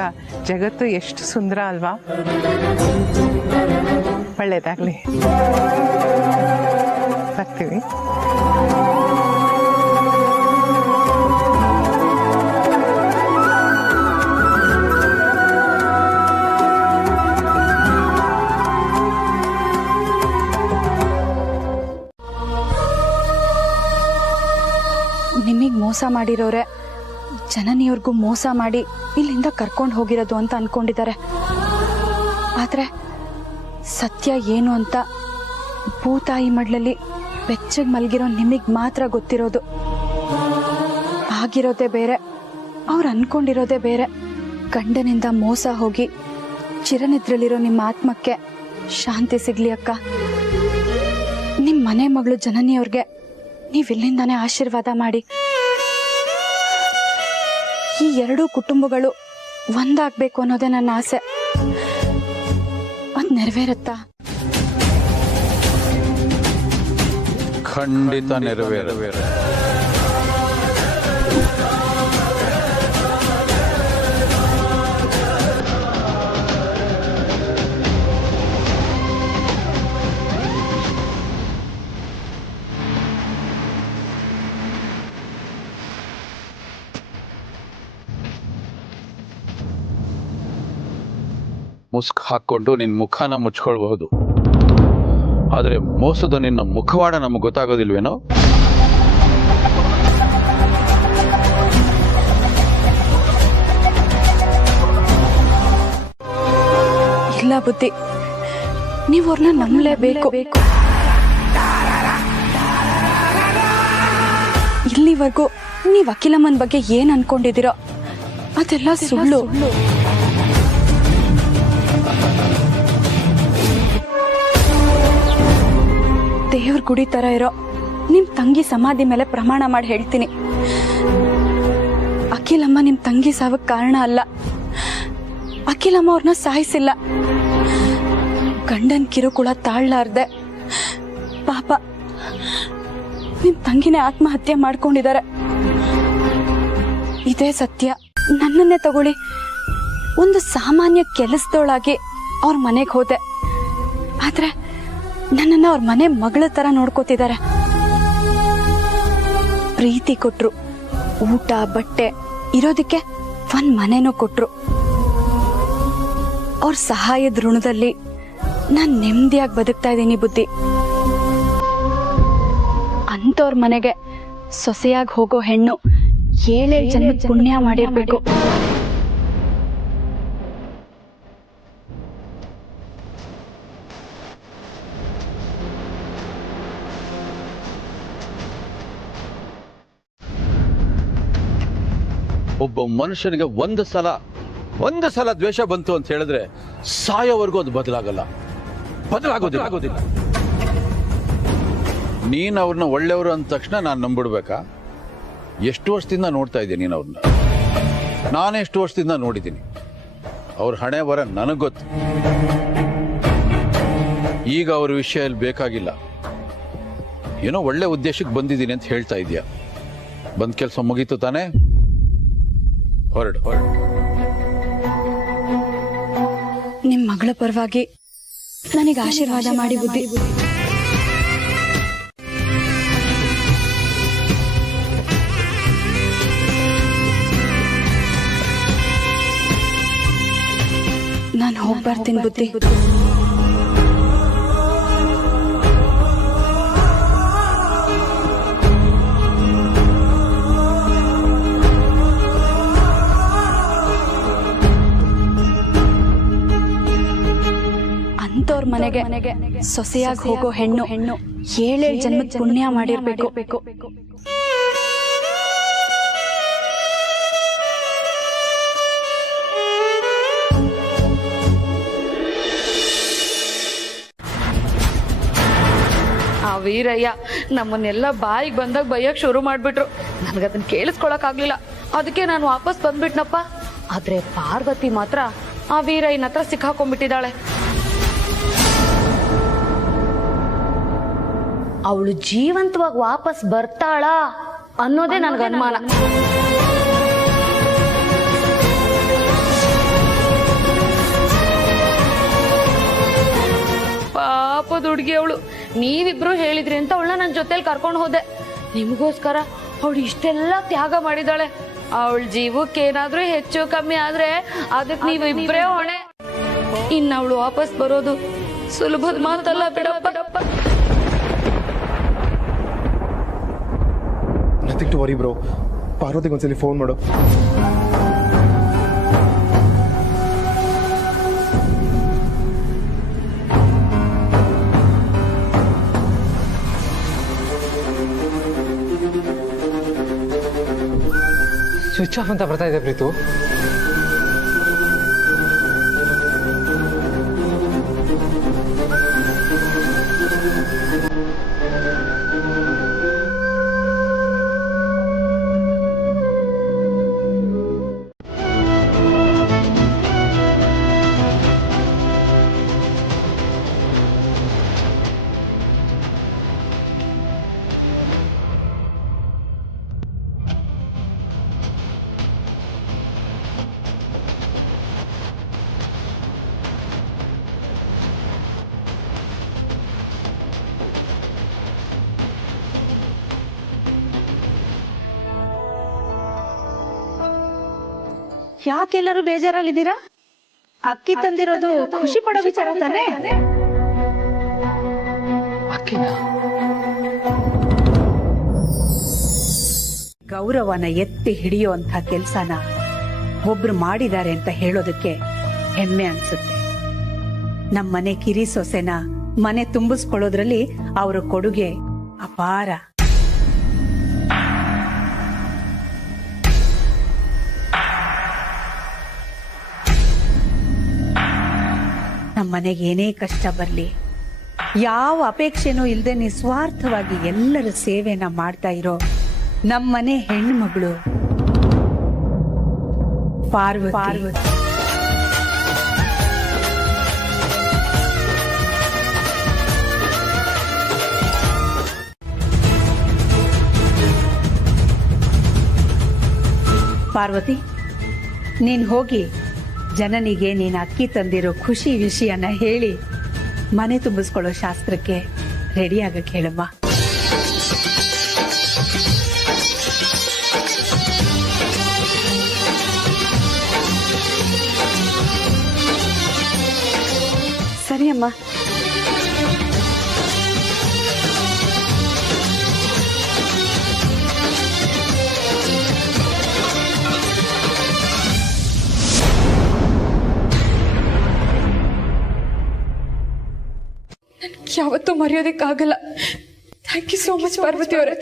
ಜಗತ್ತು ಎಷ್ಟು ಸುಂದರ ಅಲ್ವಾ? ಒಳ್ಳೇದಾಗ್ಲಿ. ಬರ್ತೀವಿ. ನಿಮಗೆ ಮೋಸ ಮಾಡಿರೋರೆ ಜನನಿಯವ್ರಿಗೂ ಮೋಸ ಮಾಡಿ ಇಲ್ಲಿಂದ ಕರ್ಕೊಂಡು ಹೋಗಿರೋದು ಅಂತ ಅನ್ಕೊಂಡಿದ್ದಾರೆ. ಆದ್ರೆ ಸತ್ಯ ಏನು ಅಂತ ಭೂತಾಯಿ ಮಡ್ಲಲ್ಲಿ ಬೆಚ್ಚಗೆ ಮಲಗಿರೋ ನಿಮಗೆ ಮಾತ್ರ ಗೊತ್ತಿರೋದು. ಆಗಿರೋದೇ ಬೇರೆ, ಅವ್ರು ಅನ್ಕೊಂಡಿರೋದೇ ಬೇರೆ. ಗಂಡನಿಂದ ಮೋಸ ಹೋಗಿ ಚಿರನಿದ್ರಲ್ಲಿರೋ ನಿಮ್ಮ ಆತ್ಮಕ್ಕೆ ಶಾಂತಿ ಸಿಗ್ಲಿ ಅಕ್ಕ. ನಿಮ್ಮ ಮನೆ ಮಗಳು ಜನನಿಯವ್ರಿಗೆ ನೀವಿಲ್ಲಿಂದಾನೇ ಆಶೀರ್ವಾದ ಮಾಡಿ. ಈ ಎರಡೂ ಕುಟುಂಬಗಳು ಒಂದಾಗಬೇಕು ಅನ್ನೋದೇ ನನ್ನ ಆಸೆ. ಅದು ನೆರವೇರುತ್ತಾ? ಖಂಡಿತ ನೆರವೇರ. ಮುಸ್ಕ್ ಹಾಕ್ಕೊಂಡು ನಿನ್ನ ಮುಖನ ಮುಚ್ಕೊಳ್ಬಹುದು, ಆದರೆ ಮೋಸದ ನಿನ್ನ ಮುಖವಾಡ ನಮಗೆ ಗೊತ್ತಾಗೋದಿಲ್ವೇನೋ? ಇಲ್ಲ ಬುದ್ಧಿ, ನೀವು ಅವ್ರನ್ನ ನಂಬಲೇಬೇಕು. ಇಲ್ಲಿವರೆಗೂ ನೀವು ಅಖಿಲಮ್ಮನ ಬಗ್ಗೆ ಏನ್ ಅನ್ಕೊಂಡಿದ್ದೀರೋ ಅದೆಲ್ಲ ಸುಳ್ಳು. ದೇವ್ರ ಗುಡಿ ತರ ಇರೋ ನಿಮ್ ತಂಗಿ ಸಮಾಧಿ ಮೇಲೆ ಪ್ರಮಾಣ ಮಾಡಿ ಹೇಳ್ತೀನಿ, ಅಖಿಲಮ್ಮ ನಿಮ್ ತಂಗಿ ಸಾವಕ್ ಕಾರಣ ಅಲ್ಲ. ಅಖಿಲಮ್ಮ ಅವ್ರನ್ನ ಸಾಯಿಸಿಲ್ಲ. ಗಂಡನ್ ಕಿರುಕುಳ ತಾಳ್ಲಾರ್ದೆ ಪಾಪ ನಿಮ್ ತಂಗಿನೇ ಆತ್ಮಹತ್ಯೆ ಮಾಡ್ಕೊಂಡಿದ್ದಾರೆ. ಇದೇ ಸತ್ಯ. ನನ್ನನ್ನೇ ತಗೊಳ್ಳಿ, ಒಂದು ಸಾಮಾನ್ಯ ಕೆಲಸದೊಳಾಗಿ ಅವ್ರ ಮನೆಗೆ ಹೋದೆ, ಆದ್ರೆ ನನ್ನನ್ನ ಅವ್ರ ಮನೆ ಮಗಳ ತರ ನೋಡ್ಕೋತಿದ್ದಾರೆ. ಪ್ರೀತಿ ಕೊಟ್ರು, ಊಟ ಬಟ್ಟೆ ಇರೋದಕ್ಕೆ ಒಂದ್ ಮನೆನೂ ಕೊಟ್ರು. ಅವ್ರ ಸಹಾಯದ ಋಣದಲ್ಲಿ ನಾನ್ ನೆಮ್ಮದಿಯಾಗಿ ಬದುಕ್ತಾ ಇದ್ದೀನಿ ಬುದ್ಧಿ. ಅಂತವ್ರ ಮನೆಗೆ ಸೊಸೆಯಾಗಿ ಹೋಗೋ ಹೆಣ್ಣು 7 ಜನ್ಮದ ಪುಣ್ಯ ಮಾಡಿರ್ಬೇಕು. ಒಬ್ಬ ಮನುಷ್ಯನಿಗೆ ಒಂದು ಸಲ ದ್ವೇಷ ಬಂತು ಅಂತ ಹೇಳಿದ್ರೆ ಸಾಯೋವರೆಗೂ ಅದು ಬದಲಾಗೋದಿಲ್ಲ. ನೀನು ಅವ್ರನ್ನ ಒಳ್ಳೆಯವರು ಅಂದ ತಕ್ಷಣ ನಾನು ನಂಬಿಡ್ಬೇಕಾ? ಎಷ್ಟು ವರ್ಷದಿಂದ ನೋಡ್ತಾ ಇದ್ದೀನಿ ನೀನು ಅವ್ರನ್ನ. ನಾನೆಷ್ಟು ವರ್ಷದಿಂದ ನೋಡಿದ್ದೀನಿ. ಅವ್ರ ಹಣೆ ಬರ ನನಗೆ ಗೊತ್ತು. ಈಗ ಅವ್ರ ವಿಷಯ ಬೇಕಾಗಿಲ್ಲ. ಏನೋ ಒಳ್ಳೆ ಉದ್ದೇಶಕ್ಕೆ ಬಂದಿದ್ದೀನಿ ಅಂತ ಹೇಳ್ತಾ ಇದೀಯ. ಬಂದ್ ಕೆಲಸ ಮುಗೀತು ತಾನೇ? ಹೊರಡು. ನಿಮ್ ಮಗಳ ಪರವಾಗಿ ನನಗೆ ಆಶೀರ್ವಾದ ಮಾಡಿ ಬುದ್ಧಿ. ನಾನು ಹೋಗಿ ಬರ್ತೀನಿ ಬುದ್ಧಿ. ಅಂತವ್ರ ಮನೆಗೆ ಸೊಸೆಯಾಗಿ ಹೋಗೋ ಹೆಣ್ಣು 7 ಜನ್ಮದ ಪುಣ್ಯ ಮಾಡಿರ್ಬೇಕು. ಆ ವೀರಯ್ಯ ನಮ್ಮನ್ನೆಲ್ಲ ಬಾಯಿಗೆ ಬಂದಾಗ ಬೈಯಕ್ ಶುರು ಮಾಡ್ಬಿಟ್ರು. ನನಗದನ್ನ ಕೇಳಿಸ್ಕೊಳಕ್ ಆಗ್ಲಿಲ್ಲ. ಅದಕ್ಕೆ ನಾನು ವಾಪಸ್ ಬಂದ್ಬಿಟ್ನಪ್ಪ. ಆದ್ರೆ ಪಾರ್ವತಿ ಮಾತ್ರ ಆ ವೀರಯ್ಯನ ಹತ್ರ ಸಿಕ್ಕಾಕೊಂಡ್ಬಿಟ್ಟಿದ್ದಾಳೆ. ಅವಳು ಜೀವಂತವಾಗಿ ವಾಪಸ್ ಬರ್ತಾಳ ಅನ್ನೋದೇ ನನಗೆ ಅನುಮಾನ. ಪಾಪದ ಹುಡುಗಿ ಅವಳು. ನೀವಿಬ್ರು ಹೇಳಿದ್ರಿ ಅಂತ ಅವಳನ್ನ ನನ್ನ ಜೊತೆಲಿ ಕರ್ಕೊಂಡು ಹೋದೆ. ನಿಮಗೋಸ್ಕರ ಅವಳು ಇಷ್ಟೆಲ್ಲ ತ್ಯಾಗ ಮಾಡಿದಾಳೆ. ಅವಳ ಜೀವಕ್ಕೆ ಏನಾದ್ರೂ ಹೆಚ್ಚು ಕಮ್ಮಿ ಆದ್ರೆ ಅದಕ್ಕೆ ನೀವು ಇಬ್ಬರೇ ಹೊಣೆ. ಇನ್ನು ಅವಳು ವಾಪಸ್ ಬರೋದು ಸುಲಭದ ಮಾತಲ್ಲ ಬಿಡಪ್ಪ. Nothing to worry bro. ಪಾರ್ವತಿಗೆ ಒಂದ್ಸಲಿ ಫೋನ್ ಮಾಡು. ಸ್ವಿಚ್ ಆಫ್ ಅಂತ ಬರ್ತಾ ಇದೆ ಪ್ರೀತು. ಯಾಕೆಲ್ಲರೂ ಬೇಜಾರಲ್ಲಿದ್ದೀರಾ? ಅಕ್ಕಿ ತಂದಿರೋದು ಖುಷಿ ಪಡೋ ವಿಚಾರ ತಾನೆ? ಗೌರವನ ಎತ್ತಿ ಹಿಡಿಯುವಂತ ಕೆಲ್ಸನ ಒಬ್ರು ಮಾಡಿದ್ದಾರೆ ಅಂತ ಹೇಳೋದಕ್ಕೆ ಹೆಮ್ಮೆ ಅನ್ಸುತ್ತೆ. ನಮ್ಮನೆ ಕಿರಿ ಸೊಸೆನ ಮನೆ ತುಂಬಿಸ್ಕೊಳ್ಳೋದ್ರಲ್ಲಿ ಅವರ ಕೊಡುಗೆ ಅಪಾರ. ನಮ್ಮನೆಗೆ ಏನೇ ಕಷ್ಟ ಬರ್ಲಿ, ಯಾವ ಅಪೇಕ್ಷೆನೂ ಇಲ್ಲದೆ ನಿಸ್ವಾರ್ಥವಾಗಿ ಎಲ್ಲರ ಸೇವೆನ ಮಾಡ್ತಾ ಇರೋ ನಮ್ಮನೆ ಹೆಣ್ಮಗಳು ಪಾರ್ವತಿ. ಪಾರ್ವತಿ, ನೀನ್ ಹೋಗಿ ಜನನಿಗೆ ನೀನ್ ಅಕ್ಕಿ ತಂದಿರೋ ಖುಷಿ ವಿಷಯನ ಹೇಳಿ ಮನೆ ತುಂಬಿಸ್ಕೊಳ್ಳೋ ಶಾಸ್ತ್ರಕ್ಕೆ ರೆಡಿ ಆಗಕ್ಕೆ ಹೇಳಮ್ಮ. ಸರಿ ಅಮ್ಮ. ಯಾವತ್ತೂ ಮರೆಯೋದಕ್ಕಾಗಲ್ಲ. Thank you so much Parvati ಅವರೇ.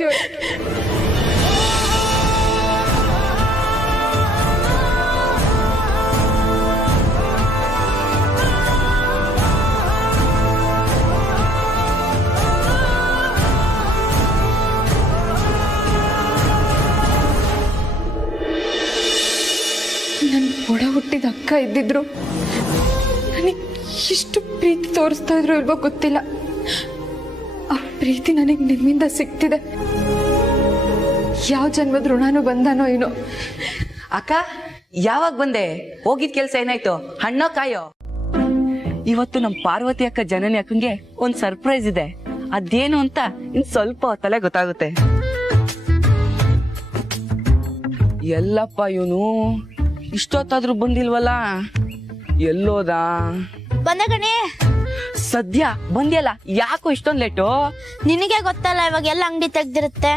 ನನ್ನ ಒಡ ಹುಟ್ಟಿದ ಅಕ್ಕ ಇದ್ದಿದ್ರು ನನಗೆ ಎಷ್ಟು ಪ್ರೀತಿ ತೋರಿಸ್ತಾ ಇದ್ರು ಇಲ್ವೋ ಗೊತ್ತಿಲ್ಲ. ಆ ಪ್ರೀತಿ ನನಗೆ ನಿಮ್ಮಿಂದ ಸಿಗ್ತಿದೆ. ಯಾವ ಜನ್ಮದ ಋಣನೂ ಬಂದಾನೋ ಏನೋ. ಅಕ್ಕ ಯಾವಾಗ ಬಂದೆ? ಹೋಗಿದ್ ಕೆಲ್ಸ ಏನಾಯ್ತು? ಹಣ್ಣೋ ಕಾಯೋ? ಇವತ್ತು ನಮ್ ಪಾರ್ವತಿ ಅಕ್ಕ ಜನನಿ ಅಕ್ಕಂಗೆ ಒಂದ್ ಸರ್ಪ್ರೈಸ್ ಇದೆ. ಅದೇನು ಅಂತ ಇನ್ ಸ್ವಲ್ಪ ಹೊತ್ತಲ್ಲೇ ಗೊತ್ತಾಗುತ್ತೆ. ಎಲ್ಲಪ್ಪ ಇವನು ಇಷ್ಟೊತ್ತಾದ್ರೂ ಬಂದಿಲ್ವಲ್ಲ? ಎಲ್ಲೋದ? ಬಂದ ಕಣೆ. ಸದ್ಯ ಬಂದಿಯಲ್ಲ, ಯಾಕೋ ಇಷ್ಟೊಂದ್ ಲೇಟು? ನಿನಗೆ ಗೊತ್ತಲ್ಲ ಇವಾಗ ಎಲ್ಲ ಅಂಗಡಿ ತೆಗ್ದಿರುತ್ತೆ.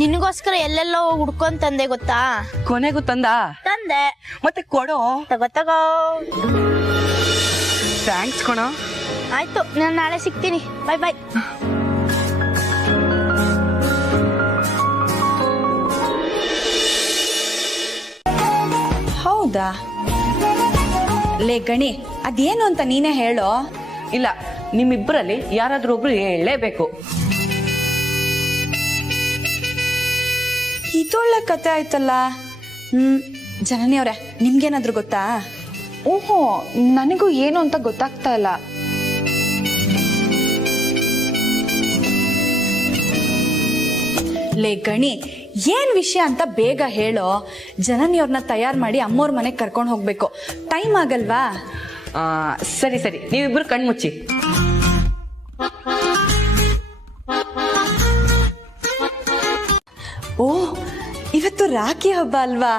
ನಿನಗೋಸ್ಕರ ಎಲ್ಲೆಲ್ಲೋ ಹುಡ್ಕೊಂಡ್ ತಂದೆ ಗೊತ್ತಾ? ಕೊನೆಗೂ ತಂದ? ತಂದೆ. ಮತ್ತೆ ಕೊಡೋ. ತಗೋ. ಥ್ಯಾಂಕ್ಸ್ ಕೊಣೋ. ಆಯ್ತು, ನಾನು ನಾಳೆ ಸಿಗ್ತೀನಿ. ಬಾಯ್ ಬಾಯ್. ಹೌದಾ? ಲೇ ಗಣಿ, ಅದೇನು ಅಂತ ನೀನೇ ಹೇಳೋ. ಇಲ್ಲ, ನಿಮ್ಮಿಬ್ಬರಲ್ಲಿ ಯಾರಾದ್ರೂ ಒಬ್ರು ಹೇಳಲೇಬೇಕು. ಇದೊಳ್ಳೆ ಕತೆ ಆಯ್ತಲ್ಲ. ಜನನಿ ಅವ್ರೆ, ನಿಮ್ಗೇನಾದ್ರೂ ಗೊತ್ತಾ? ಓಹೋ, ನನಗೂ ಏನು ಅಂತ ಗೊತ್ತಾಗ್ತಾ ಇಲ್ಲ. ಲೇ ಗಣಿ, ಏನ್ ವಿಷಯ ಅಂತ ಬೇಗ ಹೇಳೋ. ಜನನಿಯವ್ರನ್ನ ತಯಾರು ಮಾಡಿ ಅಮ್ಮೋರ್ ಮನೆಗೆ ಕರ್ಕೊಂಡು ಹೋಗ್ಬೇಕು. ಟೈಮ್ ಆಗಲ್ವಾ? ಸರಿ ಸರಿ, ನೀವಿಬ್ರು ಕಣ್ಮುಚ್ಚಿ. ಓ, ಇವತ್ತು ರಾಖಿ ಹಬ್ಬ ಅಲ್ವಾ?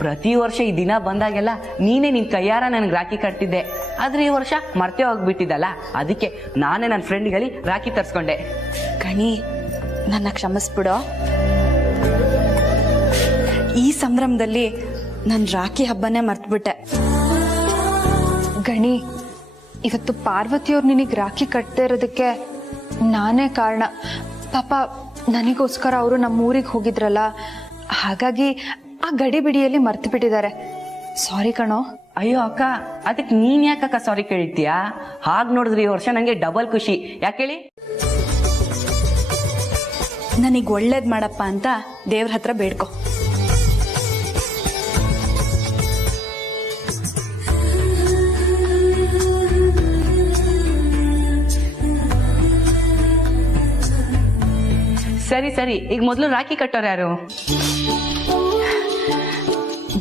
ಪ್ರತಿ ವರ್ಷ ಈ ದಿನ ಬಂದಾಗೆಲ್ಲ ನೀನೇ ನಿನ್ ಕೈಯಾರ ನನ್ಗೆ ರಾಖಿ ಕಟ್ತಿದ್ದೆ. ಆದ್ರೆ ಈ ವರ್ಷ ಮರ್ತೇ ಹೋಗ್ಬಿಟ್ಟಿದ್ದಲ್ಲ, ಅದಕ್ಕೆ ನಾನೇ ನನ್ನ ಫ್ರೆಂಡ್ಗಳಿಗೆ ರಾಖಿ ತರ್ಸ್ಕೊಂಡೆ. ಗಣಿ, ನನ್ನ ಕ್ಷಮಿಸ್ಬಿಡೋ. ಈ ಸಂಭ್ರಮದಲ್ಲಿ ನಾನು ರಾಖಿ ಹಬ್ಬನೇ ಮರ್ತ್ಬಿಟ್ಟೆ. ಗಣಿ, ಇವತ್ತು ಪಾರ್ವತಿಯವ್ರು ನಿನಗೆ ರಾಖಿ ಕಟ್ಟದೇ ಇರೋದಕ್ಕೆ ನಾನೇ ಕಾರಣ. ಪಾಪ ನನಗೋಸ್ಕರ ಅವರು ನಮ್ಮ ಊರಿಗೆ ಹೋಗಿದ್ರಲ್ಲ, ಹಾಗಾಗಿ ಆ ಗಡಿ ಬಿಡಿಯಲ್ಲಿ ಮರ್ತು ಬಿಟ್ಟಿದ್ದಾರೆ. ಸಾರಿ ಕಣೋ. ಅಯ್ಯೋ ಅಕ್ಕ, ಅದಕ್ಕೆ ನೀನ್ ಯಾಕಕ್ಕ ಸಾರಿ ಕೇಳ್ತೀಯಾ? ಹಾಗೆ ನೋಡಿದ್ರೆ ಈ ವರ್ಷ ನಂಗೆ ಡಬಲ್ ಖುಷಿ. ಯಾಕೇಳಿ? ನನಗೆ ಒಳ್ಳೇದ್ ಮಾಡಪ್ಪ ಅಂತ ದೇವ್ರ ಹತ್ರ ಬೇಡ್ಕೊ. ಸರಿ ಸರಿ, ಈಗ ಮೊದಲು ರಾಖಿ ಕಟ್ಟೋರು ಯಾರು?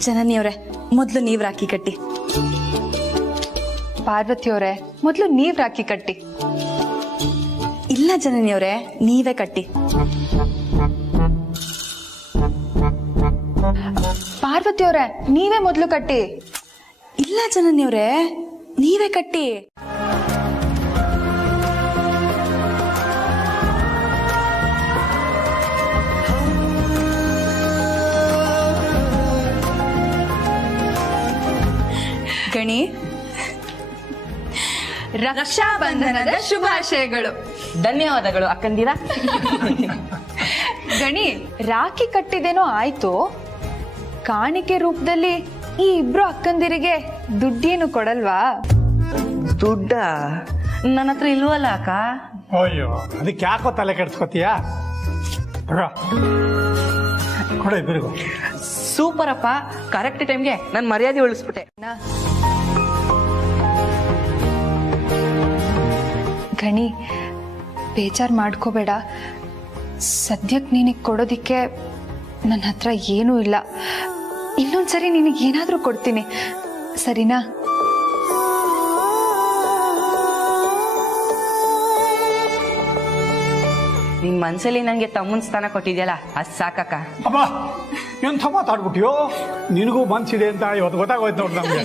ಜನನಿಯವ್ರೆ, ಮೊದ್ಲು ನೀವ್ ರಾಖಿ ಕಟ್ಟಿ. ಪಾರ್ವತಿಯವರೇ, ಮೊದಲು ನೀವ್ ರಾಖಿ ಕಟ್ಟಿ. ಇಲ್ಲ ಜನನಿಯವ್ರೆ, ನೀವೇ ಕಟ್ಟಿ. ಪಾರ್ವತಿಯವರೇ, ನೀವೇ ಮೊದಲು ಕಟ್ಟಿ. ಇಲ್ಲ ಜನನಿಯವ್ರೆ, ನೀವೇ ಕಟ್ಟಿ. ಗಣಿ, ರಕ್ಷಾ ಬಂಧನದ ಶುಭಾಶಯಗಳು. ಧನ್ಯವಾದಗಳು ಅಕ್ಕಂದಿರ. ಗಣಿ, ರಾಖಿ ಕಟ್ಟಿದೇನೋ ಆಯ್ತು, ಕಾಣಿಕೆ ರೂಪದಲ್ಲಿ ಈ ಇಬ್ರು ಅಕ್ಕಂದಿರಿಗೆ ದುಡ್ಡೇನು ಕೊಡಲ್ವಾ? ದುಡ್ಡ ನನ್ನ ಹತ್ರ ಇಲ್ವಲ್ಲ ಅಕ್ಕ. ಅಯ್ಯೋ, ಅದಕ್ಕೆ ಯಾಕೋ ತಲೆ ಕೆಡ್ಸ್ಕೊತೀಯಾ? ಕೊಡ ಇಬ್ಬರಿಗೂ. ಸೂಪರ್ ಅಪ್ಪ, ಕರೆಕ್ಟ್ ಟೈಮ್ಗೆ ನಾನು ಮರ್ಯಾದೆ ಉಳಿಸ್ಬಿಟ್ಟೆ. ಗಣಿ, ಬೇಜಾರು ಮಾಡ್ಕೋಬೇಡ. ಸದ್ಯಕ್ಕೆ ನಿನಗೆ ಕೊಡೋದಿಕ್ಕೆ ನನ್ನ ಹತ್ರ ಏನೂ ಇಲ್ಲ. ಇನ್ನೊಂದ್ಸರಿ ನಿನಗೆ ಏನಾದರೂ ಕೊಡ್ತೀನಿ, ಸರಿನಾ? ನಿನ್ ಮನ್ಸಲ್ಲಿ ನಂಗೆ ತಮ್ಮನ್ ಸ್ಥಾನ ಕೊಟ್ಟಿದ್ಯಲ್ಲ, ಅದ್ ಸಾಕಕ್ಕ. ಅಮ್ಮ, ಎಂಥ ಮಾತಾಡ್ಬಿಟ್ಟಿಯೋ? ನಿನಗೂ ಮನ್ಸಿದೆ ಅಂತ ಇವತ್ತು ಗೊತ್ತಾಗೋಯ್ತು ನೋಡ್ರಿ ನಮ್ಗೆ.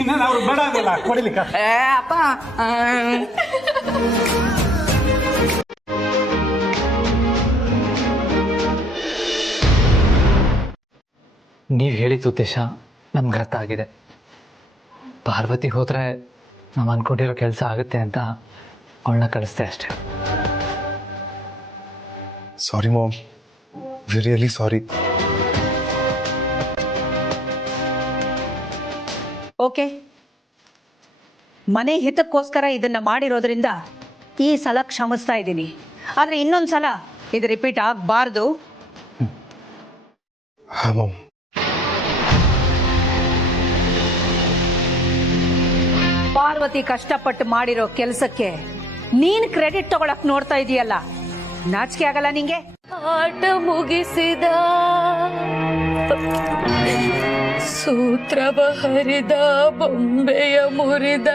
ಇನ್ನೇನು ಅವ್ರು ಬೇಡ ಆಗಲ್ಲ ಕೊಡಿಲಿಕ್ಕ. ಅಪ್ಪ, ನೀವು ಹೇಳಿದ ಉದ್ದೇಶ ನಮ್ಗೆ ಅರ್ಥ ಆಗಿದೆ. ಪಾರ್ವತಿ ಹೋದರೆ ನಾವು ಅಂದ್ಕೊಂಡಿರೋ ಕೆಲಸ ಆಗುತ್ತೆ ಅಂತ ಅವಳನ್ನ ಕಳಿಸ್ದೆ ಅಷ್ಟೇ. ಸಾರಿ ಮಾಮ್, ರಿಯಲಿ ಸಾರಿ. ಓಕೆ, ಮನೆ ಹಿತಕ್ಕೋಸ್ಕರ ಇದನ್ನ ಮಾಡಿರೋದ್ರಿಂದ ಈ ಸಲ ಕ್ಷಮಿಸ್ತಾ ಇದ್ದೀನಿ. ಆದ್ರೆ ಇನ್ನೊಂದ್ಸಲ ಇದು ರಿಪೀಟ್ ಆಗಬಾರ್ದು. ಹಾಂ ಮಾಮ್. ಪಾರ್ವತಿ ಕಷ್ಟಪಟ್ಟು ಮಾಡಿರೋ ಕೆಲಸಕ್ಕೆ ನೀನ್ ಕ್ರೆಡಿಟ್ ತಗೊಳಕ್ ನೋಡ್ತಾ ಇದೀಯಲ್ಲ, ನಾಚಿಕೆ ಆಗಲ್ಲ ನಿಂಗೆ? ಆಟ ಮುಗಿಸಿದ, ಸೂತ್ರವ ಹರಿದ, ಬೊಂಬೆಯ ಮುರಿದ,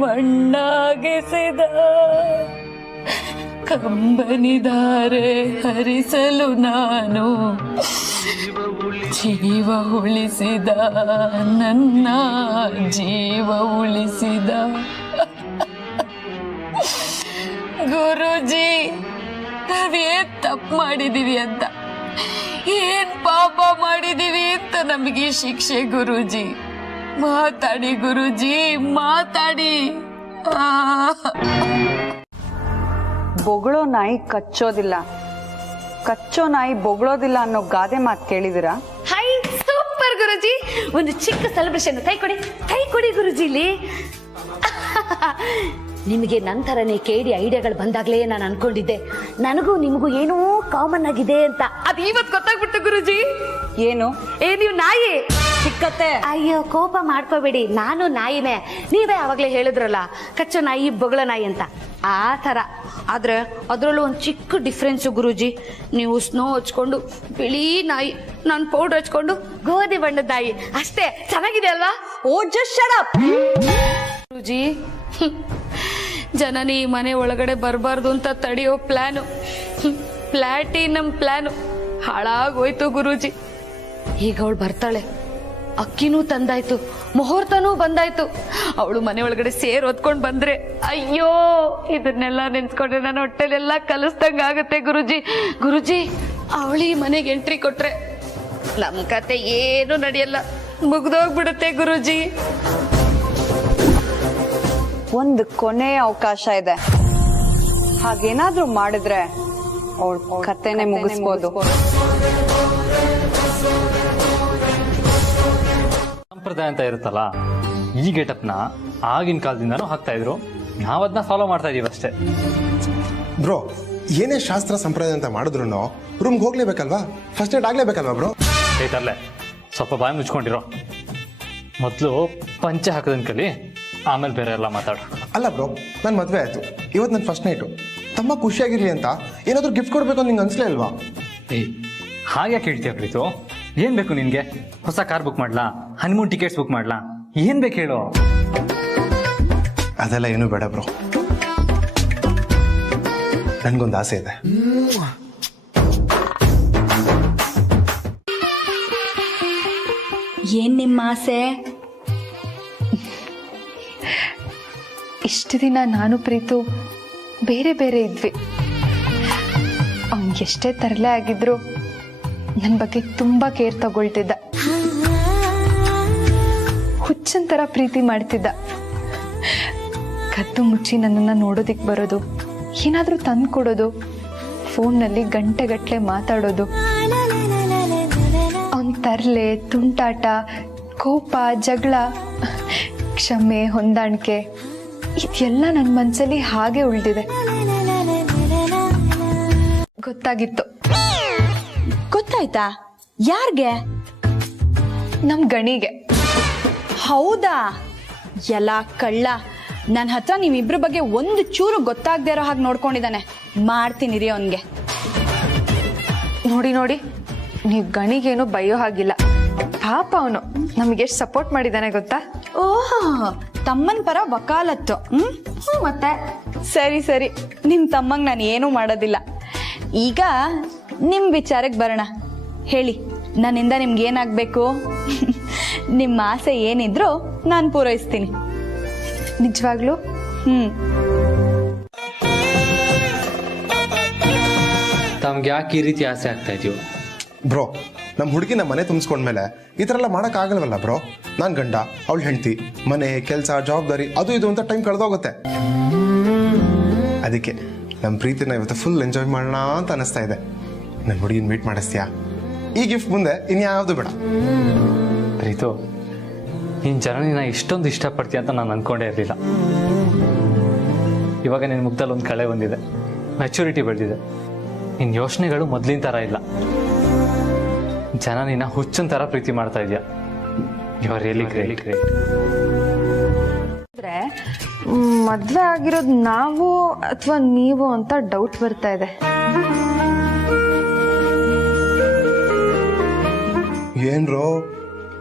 ಮಣ್ಣಾಗಿಸಿದ, ಕಂಬನಿದಾರೆ ಹರಿಸಲು ನಾನು ಜೀವ ಉಳಿಸಿದ, ನನ್ನ ಜೀವ ಉಳಿಸಿದ ಗುರುಜಿ. ನಾವೇನ್ ತಪ್ಪು ಮಾಡಿದೀವಿ ಅಂತ, ಏನ್ ಪಾಪ ಮಾಡಿದೀವಿ ಅಂತ ನಮಗೆ ಶಿಕ್ಷೆ ಗುರುಜಿ. ಮಾತಾಡಿ ಗುರುಜಿ, ಮಾತಾಡಿ. ಬೊಗಳೋ ನಾಯಿ ಕಚ್ಚೋದಿಲ್ಲ, ಕಚ್ಚೋ ನಾಯಿ ಬೊಗಳೋದಿಲ್ಲ ಅನ್ನೋ ಗಾದೆ ಮಾತು ಕೇಳಿದಿರಾ? ಹೈ, ಸೂಪರ್ ಗುರುಜಿ. ಒಂದು ಚಿಕ್ಕ ಸೆಲೆಬ್ರೇಷನ್. ಕೈ ಕೊಡಿ, ಕೈ ಕೊಡಿ ಗುರುಜಿ. ಇಲ್ಲಿ ನಿಮಗೆ ನಂತರನೇ ಕೇಳಿ ಐಡಿಯಾಗಳು ಬಂದಾಗ್ಲೇ ನಾನು ಅನ್ಕೊಂಡಿದ್ದೆ ನನಗೂ ನಿಮಗೂ ಏನೋ ಕಾಮನ್ ಆಗಿದೆ ಅಂತ. ಅದ್ ಇವತ್ ಗೊತ್ತಾಗ್ಬಿಟ್ಟು ಗುರುಜಿ. ಏನು ನೀವು ನಾಯಿ ಚಿಕ್ಕತ್ತೆ. ಅಯ್ಯೋ ಕೋಪ ಮಾಡ್ಕೋಬೇಡಿ, ನಾನು ನಾಯಿನೇ. ನೀವೇ ಅವಾಗ್ಲೇ ಹೇಳಿದ್ರಲ್ಲ ಕಚ್ಚೋ ನಾಯಿ ಬೊಗಳ ನಾಯಿ ಅಂತ, ಆ ತರ. ಆದ್ರೆ ಅದ್ರಲ್ಲೂ ಒಂದು ಚಿಕ್ಕ ಡಿಫ್ರೆನ್ಸ್ ಗುರುಜಿ. ನೀವು ಸ್ನೋ ಹಚ್ಕೊಂಡು ಬಿಳಿ ನಾಯಿ, ನಾನು ಪೌಡರ್ ಹಚ್ಕೊಂಡು ಗೋಧಿ ಬಣ್ಣದ ನಾಯಿ. ಅಷ್ಟೇ, ಚೆನ್ನಾಗಿದೆ ಅಲ್ವಾ? ಓ ಜಸ್ಟ್ ಶಟ್ ಅಪ್ ಗುರುಜಿ. ಜನನಿ ಮನೆ ಒಳಗಡೆ ಬರಬಾರ್ದು ಅಂತ ತಡೆಯೋ ಪ್ಲಾನು, ಪ್ಲಾಟಿನಮ್ ಪ್ಲಾನು ಹಾಳಾಗೋಯ್ತು ಗುರೂಜಿ. ಈಗ ಅವಳು ಬರ್ತಾಳೆ, ಅಕ್ಕಿನೂ ತಂದಾಯ್ತು, ಮುಹೂರ್ತನೂ ಬಂದಾಯ್ತು. ಅವಳು ಮನೆ ಒಳಗಡೆ ಸೇರ್ ಹೊತ್ಕೊಂಡ್ ಬಂದ್ರೆ ಅಯ್ಯೋ, ಇದನ್ನೆಲ್ಲ ನೆನ್ಸ್ಕೊಂಡ್ರೆ ನನ್ನ ಹೊಟ್ಟೆಲೆಲ್ಲ ಕಲಿಸ್ದಂಗ ಆಗತ್ತೆ ಗುರುಜಿ. ಗುರುಜಿ, ಅವಳಿ ಮನೆಗೆ ಎಂಟ್ರಿ ಕೊಟ್ರೆ ನಮ್ ಕತೆ ಏನು ನಡೆಯಲ್ಲ, ಮುಗ್ದೋಗ್ಬಿಡುತ್ತೆ ಗುರುಜಿ. ಒಂದು ಕೊನೆಯ ಅವಕಾಶ ಇದೆ, ಹಾಗೇನಾದ್ರೂ ಮಾಡಿದ್ರೆ ಅವಳ ಕತೆನೆ ಮುಗಿಸ್ಬೋದು. ಸಂಪ್ರದಾಯ ಅಂತ ಇರುತ್ತಲ್ಲ, ಈ ಗೆಟಪ್ನ ಆಗಿನ ಕಾಲದಿಂದನೂ ಹಾಕ್ತಾ ಇದ್ರು, ನಾವದನ್ನ ಫಾಲೋ ಮಾಡ್ತಾ ಇದೀವಿ ಅಷ್ಟೇ. ಬ್ರೋ, ಏನೇ ಶಾಸ್ತ್ರ ಸಂಪ್ರದಾಯ ಅಂತ ಮಾಡಿದ್ರು ರೂಮ್ಗೆ ಹೋಗ್ಲೇಬೇಕಲ್ವಾ? ಫಸ್ಟ್ ಏಡ್ ಆಗ್ಲೇಬೇಕಲ್ವಾ ಬ್ರೋ? ಐತರ್ಲೆ, ಸ್ವಲ್ಪ ಬಾಯಿ ಮುಚ್ಕೊಂಡಿರೋ. ಮೊದಲು ಪಂಚೆ ಹಾಕೋದನ್ ಕಲಿ, ಆಮೇಲೆ ಬೇರೆ ಎಲ್ಲ ಮಾತಾಡು. ಅಲ್ಲ ಬ್ರೋ, ನನ್ನ ಮದುವೆ ಆಯ್ತು, ಇವತ್ತು ನನ್ನ ಫಸ್ಟ್ ನೈಟು. ತಮ್ಮ ಖುಷಿಯಾಗಿರ್ಲಿ ಅಂತ ಏನಾದರೂ ಗಿಫ್ಟ್ ಕೊಡ್ಬೇಕು ಅಂತ ನಿಂಗೆ ಅನ್ಸ್ಲೇ ಅಲ್ವಾ? ಏಯ್, ಹಾಗೆ ಕೇಳ್ತೀಯ ಪ್ರೀತು? ಏನ್ ಬೇಕು ನಿನ್ಗೆ? ಹೊಸ ಕಾರ್ ಬುಕ್ ಮಾಡ್ಲಾ? ಹನಿಮೂನ್ ಟಿಕೆಟ್ಸ್ ಬುಕ್ ಮಾಡ್ಲಾ? ಏನ್ ಬೇಕು ಹೇಳು? ಅದೆಲ್ಲ ಏನು ಬೇಡ ಬ್ರೋ, ನನ್ಗೊಂದು ಆಸೆ ಇದೆ. ಏನ್ ನಿಮ್ಮ ಆಸೆ? ಇಷ್ಟು ದಿನ ನಾನು ಪ್ರೀತು ಬೇರೆ ಬೇರೆ ಇದ್ವಿ. ಅವ್ನಿಗೆ ಎಷ್ಟೇ ತರಲೆ ಆಗಿದ್ರು ನನ್ನ ಬಗ್ಗೆ ತುಂಬಾ ಕೇರ್ ತಗೊಳ್ತಿದ್ದ, ಹುಚ್ಚನ್ ಥರ ಪ್ರೀತಿ ಮಾಡ್ತಿದ್ದ. ಕದ್ದು ಮುಚ್ಚಿ ನನ್ನನ್ನು ನೋಡೋದಿಕ್ ಬರೋದು, ಏನಾದರೂ ತಂದು ಕೊಡೋದು, ಫೋನ್ನಲ್ಲಿ ಗಂಟೆಗಟ್ಟಲೆ ಮಾತಾಡೋದು. ಅವನ ತರಲೆ, ತುಂಟಾಟ, ಕೋಪ, ಜಗಳ, ಕ್ಷಮೆ, ಹೊಂದಾಣಿಕೆ ಇದೆಲ್ಲ ನನ್ನ ಮನಸ್ಸಲ್ಲಿ ಹಾಗೆ ಉಳಿದಿದೆ. ಗೊತ್ತಾಗಿತ್ತು. ಗೊತ್ತಾಯ್ತಾ? ಯಾರ್ಗೆ? ನಮ್ ಗಣಿಗೆ. ಹೌದಾ? ಎಲ್ಲ ಕಳ್ಳ. ನನ್ನ ಹತ್ರ ನೀವಿಬ್ರ ಬಗ್ಗೆ ಒಂದು ಚೂರು ಗೊತ್ತಾಗದೇ ಇರೋ ಹಾಗೆ ನೋಡ್ಕೊಂಡಿದ್ದಾನೆ. ಮಾಡ್ತೀನಿ ರೀ ಅವನ್ಗೆ. ನೋಡಿ ನೋಡಿ, ನೀವು ಗಣಿಗೇನು ಬೈಯೋ ಹಾಗಿಲ್ಲ. ಪಾಪ ಅವನು ನಮ್ಗೆ ಎಷ್ಟು ಸಪೋರ್ಟ್ ಮಾಡಿದ್ದಾನೆ ಗೊತ್ತಾ? ಓಹ್, ತಮ್ಮನ ಪರ ವಕಾಲತ್ತು. ಮತ್ತೆ ಸರಿ ಸರಿ, ನಿಮ್ ತಮ್ಮಂಗ್ ನಾನು ಏನೂ ಮಾಡೋದಿಲ್ಲ. ಈಗ ನಿಮ್ ವಿಚಾರಕ್ಕೆ ಬರೋಣ. ಹೇಳಿ, ನನ್ನಿಂದ ನಿಮ್ಗೆ ಏನಾಗಬೇಕು? ನಿಮ್ಮ ಆಸೆ ಏನಿದ್ರು ನಾನು ಪೂರೈಸ್ತೀನಿ. ನಿಜವಾಗ್ಲೂ? ತಮ್ಗೆ ಯಾಕೆ ಈ ರೀತಿ ಆಸೆ ಆಗ್ತಾ ಇದೆಯೋ? ಬ್ರೋ, ನಮ್ಮ ಹುಡುಗಿ ನಮ್ಮ ಮನೆ ತುಂಬಿಸ್ಕೊಂಡ್ಮೇಲೆ ಈ ಥರ ಎಲ್ಲ ಮಾಡೋಕ್ಕಾಗಲ್ವಲ್ಲ ಬ್ರೋ? ನಾನು ಗಂಡ, ಅವಳು ಹೆಂಡತಿ, ಮನೆ, ಕೆಲಸ, ಜವಾಬ್ದಾರಿ ಅದು ಇದು ಅಂತ ಟೈಮ್ ಕಳೆದೋಗುತ್ತೆ. ಅದಕ್ಕೆ ನಮ್ಮ ಪ್ರೀತಿನ ಇವತ್ತು ಫುಲ್ ಎಂಜಾಯ್ ಮಾಡೋಣ ಅಂತ ಅನಿಸ್ತಾ ಇದೆ. ನನ್ನ ಹುಡುಗಿನ ಮೀಟ್ ಮಾಡಿಸ್ತೀಯಾ? ಈ ಗಿಫ್ಟ್ ಮುಂದೆ ಇನ್ಯಾವುದು ಬೇಡ. ಪ್ರೀತು, ನೀನು ಜನನಿನ ಇಷ್ಟೊಂದು ಇಷ್ಟಪಡ್ತೀಯ ಅಂತ ನಾನು ಅಂದ್ಕೊಂಡೇ ಇರಲಿಲ್ಲ. ಇವಾಗ ನಿನ್ನ ಮುಖದಲ್ಲಿ ಒಂದು ಕಳೆ ಬಂದಿದೆ, ಮೆಚುರಿಟಿ ಬೆಳೆದಿದೆ. ನಿನ್ನ ಯೋಚನೆಗಳು ಮೊದಲಿನ ಥರ ಇಲ್ಲ. ಜನ ನಿನ್ನ ಹುಚ್ಚನ್ ಥರ ಪ್ರೀತಿ ಮಾಡ್ತಾ ಇದೆಯಾ. You are really great. ಅಂದ್ರೆ ಮದ್ವೆ ಆಗಿರೋದು ನಾವು ಅಥವಾ ನೀವು ಅಂತ ಡೌಟ್ ಬರ್ತಾ ಇದೆ. ಏನ್ರೋ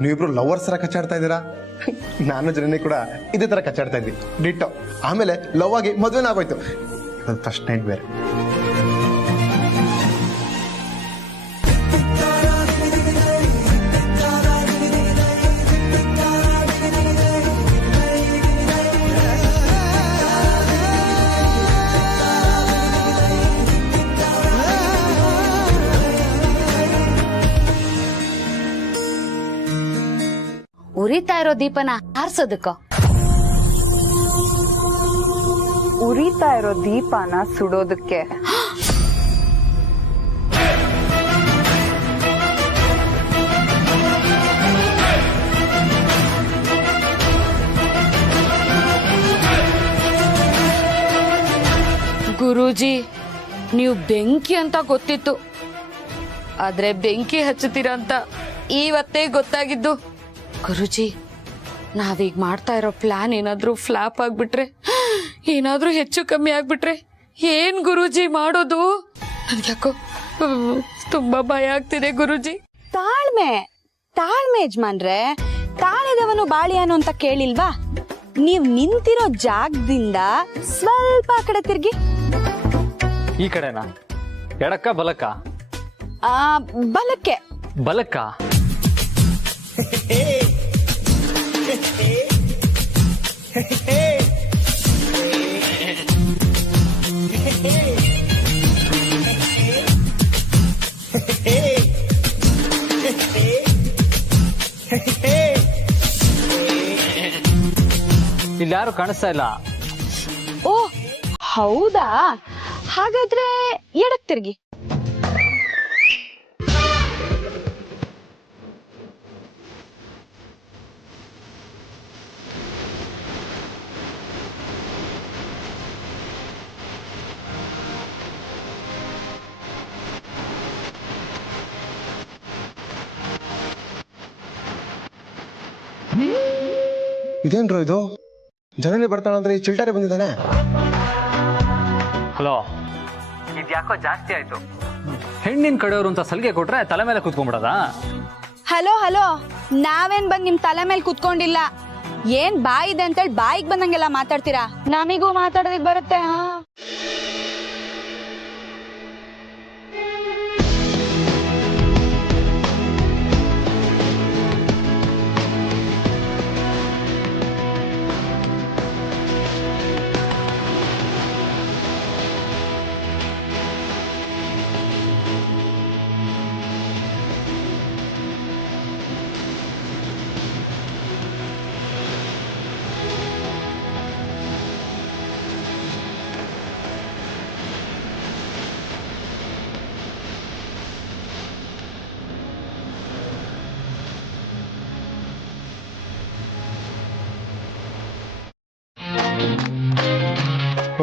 ನೀವಿಬ್ರು ಲವರ್ಸ್ ತರ ಕಚ್ಚಾಡ್ತಾ ಇದ್ದೀರಾ? ನಾನು ಜನನಿ ಕೂಡ ಇದೇ ತರ ಕಚ್ಚಾಡ್ತಾ ಇದ್ವಿ, ಡಿಟ್ಟೋ. ಆಮೇಲೆ ಲವ್ ಆಗಿ ಮದ್ವೆನ ಆಗೋಯ್ತು. ಫಸ್ಟ್ ನೈಟ್ ಬೇರೆ. ಉರಿತಾ ಇರೋ ದೀಪನ ಹಾರಿಸೋದಕ್ಕ? ಉರಿತಾ ಇರೋ ದೀಪನ ಸುಡೋದಕ್ಕೆ. ಗುರೂಜಿ, ನೀವು ಬೆಂಕಿ ಅಂತ ಗೊತ್ತಿತ್ತು, ಆದ್ರೆ ಬೆಂಕಿ ಹಚ್ಚುತ್ತೀರ ಅಂತ ಇವತ್ತೇ ಗೊತ್ತಾಗಿದ್ದು. ಗುರೂಜಿ, ನಾವೀಗ ಮಾಡ್ತಾ ಇರೋ ಪ್ಲಾನ್ ಏನಾದ್ರೂ ಫ್ಲಾಪ್ ಆಗ್ಬಿಟ್ರೆ, ಏನಾದ್ರೂ ಹೆಚ್ಚು ಕಮ್ಮಿ ಆಗ್ಬಿಟ್ರೆ ಏನ್ ಗುರೂಜಿ ಮಾಡೋದು? ನನ್ಗ್ಯಾಕೋ ತುಂಬಾ ಭಯ ಆಗ್ತಿದೆ ಗುರೂಜಿ. ತಾಳ್ಮೆ ತಾಳ್ಮೆ ಯಜಮಾನ್ರೆ, ತಾಳಿದವನು ಬಾಳಿಯಾನು ಅಂತ ಕೇಳಿಲ್ವಾ? ನೀವ್ ನಿಂತಿರೋ ಜಾಗದಿಂದ ಸ್ವಲ್ಪ ಆ ಕಡೆ ತಿರ್ಗಿ. ಈ ಕಡೆನಾ? ಎಡಕ್ಕ ಬಲಕ್ಕ? ಬಲಕ್ಕೆ. ಬಲಕ್ಕ? ಇಲ್ಲಿ ಯಾರು ಕಾಣಿಸ್ತಾ ಇಲ್ಲ. ಓ ಹೌದಾ? ಹಾಗಾದ್ರೆ ಎಡಕ್ ತಿರ್ಗಿ. ಇದೇನ್ರು ಇದು? ಜನನಿ ಬರ್ತಾಳಂದ್ರೆ ಈ ಚಿಲ್ಟಾರೆ ಬಂದಿದ್ದಾನೆ. ಹಲೋ, ಇದ್ಯಾಕೋ ಜಾಸ್ತಿ ಆಯ್ತು. ಹೆಣ್ಣಿನ ಕಡೆಯವರು ಅಂತ ಸಲಿಗೆ ಕೊಟ್ರೆ ತಲೆ ಮೇಲೆ ಕೂತ್ಕೊಂಡ್ಬಿಡದ? ಹಲೋ ಹಲೋ, ನಾವೇನ್ ಬಂದ್ ನಿಮ್ ತಲೆ ಮೇಲೆ ಕುತ್ಕೊಂಡಿಲ್ಲ. ಏನ್ ಬಾಯಿ ಇದೆ ಅಂತೇಳಿ ಬಾಯಿಗೆ ಬಂದಂಗೆಲ್ಲ ಮಾತಾಡ್ತೀರಾ? ನಮಿಗೂ ಮಾತಾಡೋದಿಕ್ ಬರುತ್ತೆ.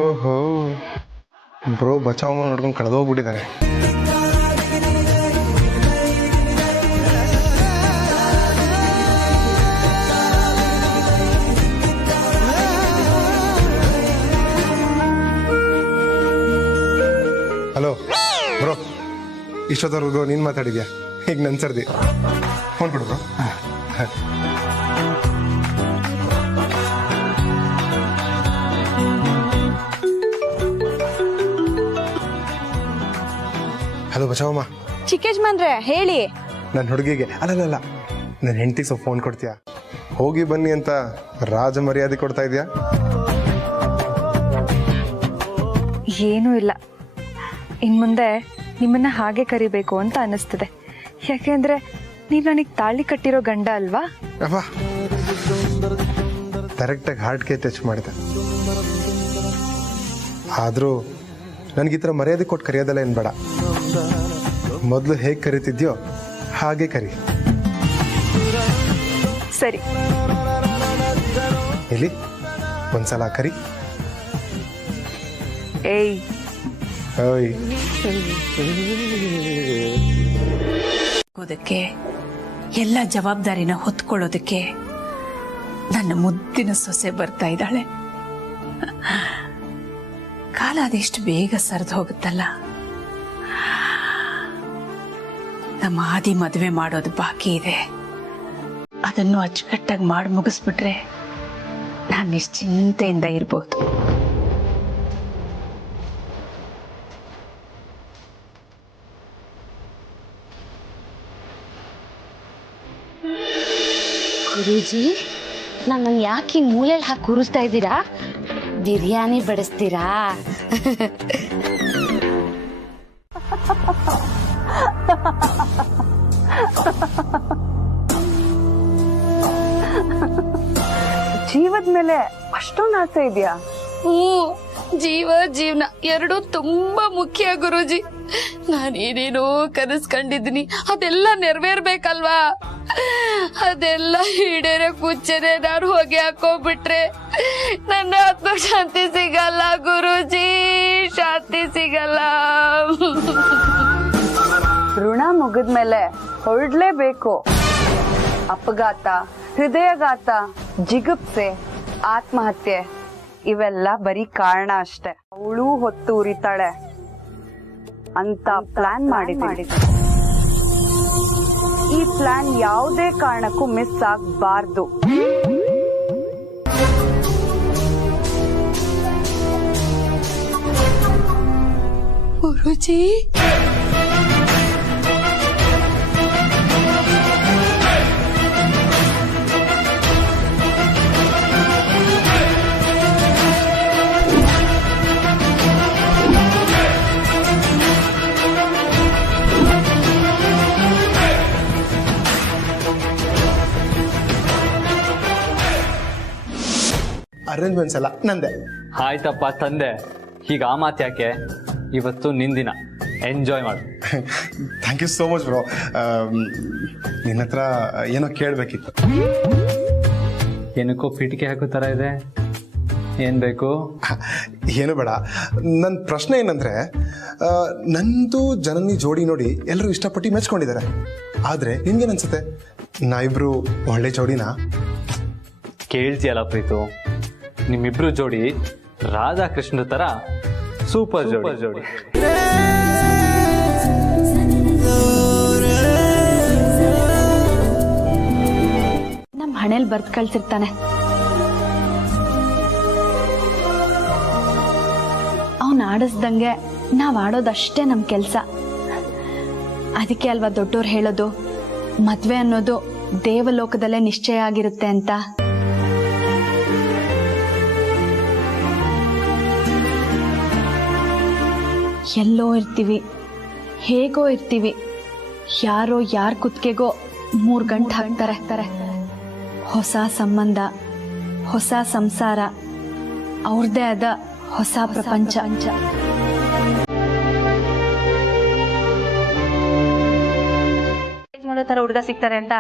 ಓಹೋ, ಬ್ರೋ ಬಚಾವ್ ನೋಡ್ಕೊಂಡು ಕಳೆದೋಗ್ಬಿಟ್ಟಿದ್ದಾನೆ. ಹಲೋ ಬ್ರೋ, ಇಷ್ಟೊತ್ತವರೆಗೂ ನೀನು ಮಾತಾಡಿದ್ಯಾ? ಈಗ ನನ್ನ ಸರ್ದಿ ಫೋನ್ ಕೊಡು ಬ್ರೋ. ಹಲೋ ಬಚಾವಮ್ಮ. ಚಿಕ್ಕ ಯಜಮಾನ್ರೆ ಹೇಳಿ. ನನ್ನ ಹುಡುಗಿಗೆ ಅಲ್ಲಲ್ಲ ನನ್ನ ಹೆಂಡತಿಗೆ ಸ್ವಲ್ಪ ಫೋನ್ ಕೊಡ್ತೀಯಾ? ಹೋಗಿ ಬನ್ನಿ ಅಂತ ರಾಜ ಮರ್ಯಾದೆ ಕೊಡ್ತಾ ಇದೆಯಾ? ಏನೂ ಇಲ್ಲ, ಇನ್ ಮುಂದೆ ನಿಮ್ಮನ್ನ ಹಾಗೆ ಕರಿಬೇಕು ಅಂತ ಅನಿಸ್ತದೆ. ಯಾಕೆಂದ್ರೆ ನೀವ್ ನನಗೆ ತಾಳಿ ಕಟ್ಟಿರೋ ಗಂಡ ಅಲ್ವಾ? ಅಪ್ಪ, ಡೈರೆಕ್ಟಾಗಿ ಹಾರ್ಟ್ಗೆ ಟಚ್ ಮಾಡಿದೆ. ಆದರೂ ನನಗೆ ಈ ಥರ ಮರ್ಯಾದೆ ಕೊಟ್ಟು ಕರೆಯೋದಲ್ಲ ಏನು ಬೇಡ. ಮೊದಲು ಹೇಗೆ ಕರಿತಿದ್ಯೋ ಹಾಗೆ ಕರಿ. ಸರಿ, ಇಲ್ಲಿ ಒಂದ್ಸಲ ಕರಿ. ಏಯ್ ಓಯ್. ಅದಕ್ಕೆ ಎಲ್ಲ ಜವಾಬ್ದಾರಿನ ಹೊತ್ಕೊಳ್ಳೋದಕ್ಕೆ ನನ್ನ ಮುದ್ದಿನ ಸೊಸೆ ಬರ್ತಾ ಇದ್ದಾಳೆ. ಕಾಲ ಅದೆಷ್ಟು ಬೇಗ ಸರಿದು ಹೋಗುತ್ತಲ್ಲ. ನಮ್ಮ ಆದಿ ಮದುವೆ ಮಾಡೋದು ಬಾಕಿ ಇದೆ. ಅದನ್ನು ಅಚ್ಚುಕಟ್ಟಾಗಿ ಮಾಡಿ ಮುಗಿಸ್ಬಿಟ್ರೆ ನಾನು ನಿಶ್ಚಿಂತೆಯಿಂದ ಇರ್ಬೋದು. ಗುರೂಜಿ, ನನ್ನ ಯಾಕೆ ಹಿಂಗ್ ಮೂಲೆಯಲ್ಲಿ ಹಾಕಿ ಕೂರಿಸ್ತಾ ಇದ್ದೀರಾ? ಬಿರಿಯಾನಿ ಬಡಿಸ್ತೀರಾ? ಜೀವದ ಮೇಲೆ ಅಷ್ಟೊಂದು ಆಸೆ ಇದೆಯಾ? ಜೀವ ಜೀವನ ಎರಡೂ ತುಂಬಾ ಮುಖ್ಯ ಗುರೂಜಿ. ನಾನೇನೇನೋ ಕನಸು ಕಂಡಿದ್ದೀನಿ, ಅದೆಲ್ಲ ನೆರವೇರ್ಬೇಕಲ್ವಾ? ಅದೆಲ್ಲ ಈಡೇರ ಕುಚ್ಚನೆ ನಾನು ಹೊಗೆ ಹಾಕೋಬಿಟ್ರೆ ನನ್ನ ಆತ್ಮ ಶಾಂತಿ ಸಿಗಲ್ಲ ಗುರೂಜಿ, ಶಾಂತಿ ಮುಗಿದ್ಮೇಲೆ ಹೊರಡ್ಲೇಬೇಕು. ಅಪಘಾತ, ಹೃದಯಘಾತ, ಜಿಗುಪ್ಸೆ, ಆತ್ಮಹತ್ಯೆ ಇವೆಲ್ಲ ಬರೀ ಕಾರಣ ಅಷ್ಟೆ. ಅವಳು ಹೊತ್ತು ಉರಿತಾಳೆ ಅಂತ ಪ್ಲಾನ್ ಮಾಡಿದ್ದೀನಿ. ಈ ಪ್ಲಾನ್ ಯಾವುದೇ ಕಾರಣಕ್ಕೂ ಮಿಸ್ ಆಗಬಾರ್ದು. ಗುರುಜಿ, ಅರೇಂಜ್ಮೆಂಟ್ಸ್ ಎಲ್ಲ ನಂದೆ. ಆಯ್ತಪ್ಪ ತಂದೆ, ಈಗ ಆ ಮಾತು ಯಾಕೆ? ಇವತ್ತು ನಿಂದಿನ, ಎಂಜಾಯ್ ಮಾಡು. Thank you so much bro. ನಿನ್ನ ಹತ್ರ ಏನೋ ಕೇಳಬೇಕಿತ್ತು. ಏನಕ್ಕೋ ಪೀಟಿಕೆ ಹಾಕೋ ಥರ ಇದೆ, ಏನು ಬೇಕು? ಏನು ಬೇಡ. ನನ್ನ ಪ್ರಶ್ನೆ ಏನಂದ್ರೆ, ನಂದು ಜನನಿ ಜೋಡಿ ನೋಡಿ ಎಲ್ಲರೂ ಇಷ್ಟಪಟ್ಟು ಮೆಚ್ಕೊಂಡಿದ್ದಾರೆ. ಆದರೆ ನಿನ್ಗೇನು ಅನ್ಸುತ್ತೆ, ನಾವಿಬ್ರು ಒಳ್ಳೆ ಜೋಡಿನಾ? ಕೇಳ್ತಿಯಲ್ಲ ಪ್ರೀತು, ನಿಮ್ಮಿಬ್ರು ಜೋಡಿ ರಾಧಾಕೃಷ್ಣ ತರ ಸೂಪರ್ ಜೋಡಿ. ನಮ್ಮ ಹಣೆಲ್ ಬರ್ದ್ ಕಳ್ಸಿರ್ತಾನೆ. ಅವನ್ ಆಡಿಸ್ದಂಗೆ ನಾವ್ ಆಡೋದಷ್ಟೇ ನಮ್ ಕೆಲ್ಸ. ಅದಕ್ಕೆ ಅಲ್ವಾ ದೊಡ್ಡೋರು ಹೇಳೋದು, ಮದ್ವೆ ಅನ್ನೋದು ದೇವಲೋಕದಲ್ಲೇ ನಿಶ್ಚಯ ಆಗಿರುತ್ತೆ ಅಂತ. ಎಲ್ಲೋ ಇರ್ತೀವಿ, ಹೇಗೋ ಇರ್ತೀವಿ, ಯಾರೋ ಯಾರ ಕುತ್ತಿಗೆಗೋ 3 ಗಂಟೆ ಹಾಕ್ತಾರೆ. ಹೊಸ ಸಂಬಂಧ, ಹೊಸ ಸಂಸಾರ, ಅವ್ರದ್ದೇ ಆದ ಹೊಸ ಪ್ರಪಂಚ. ಮಾಡೋ ತರ ಹುಡುಗ ಸಿಗ್ತಾರೆ ಅಂತ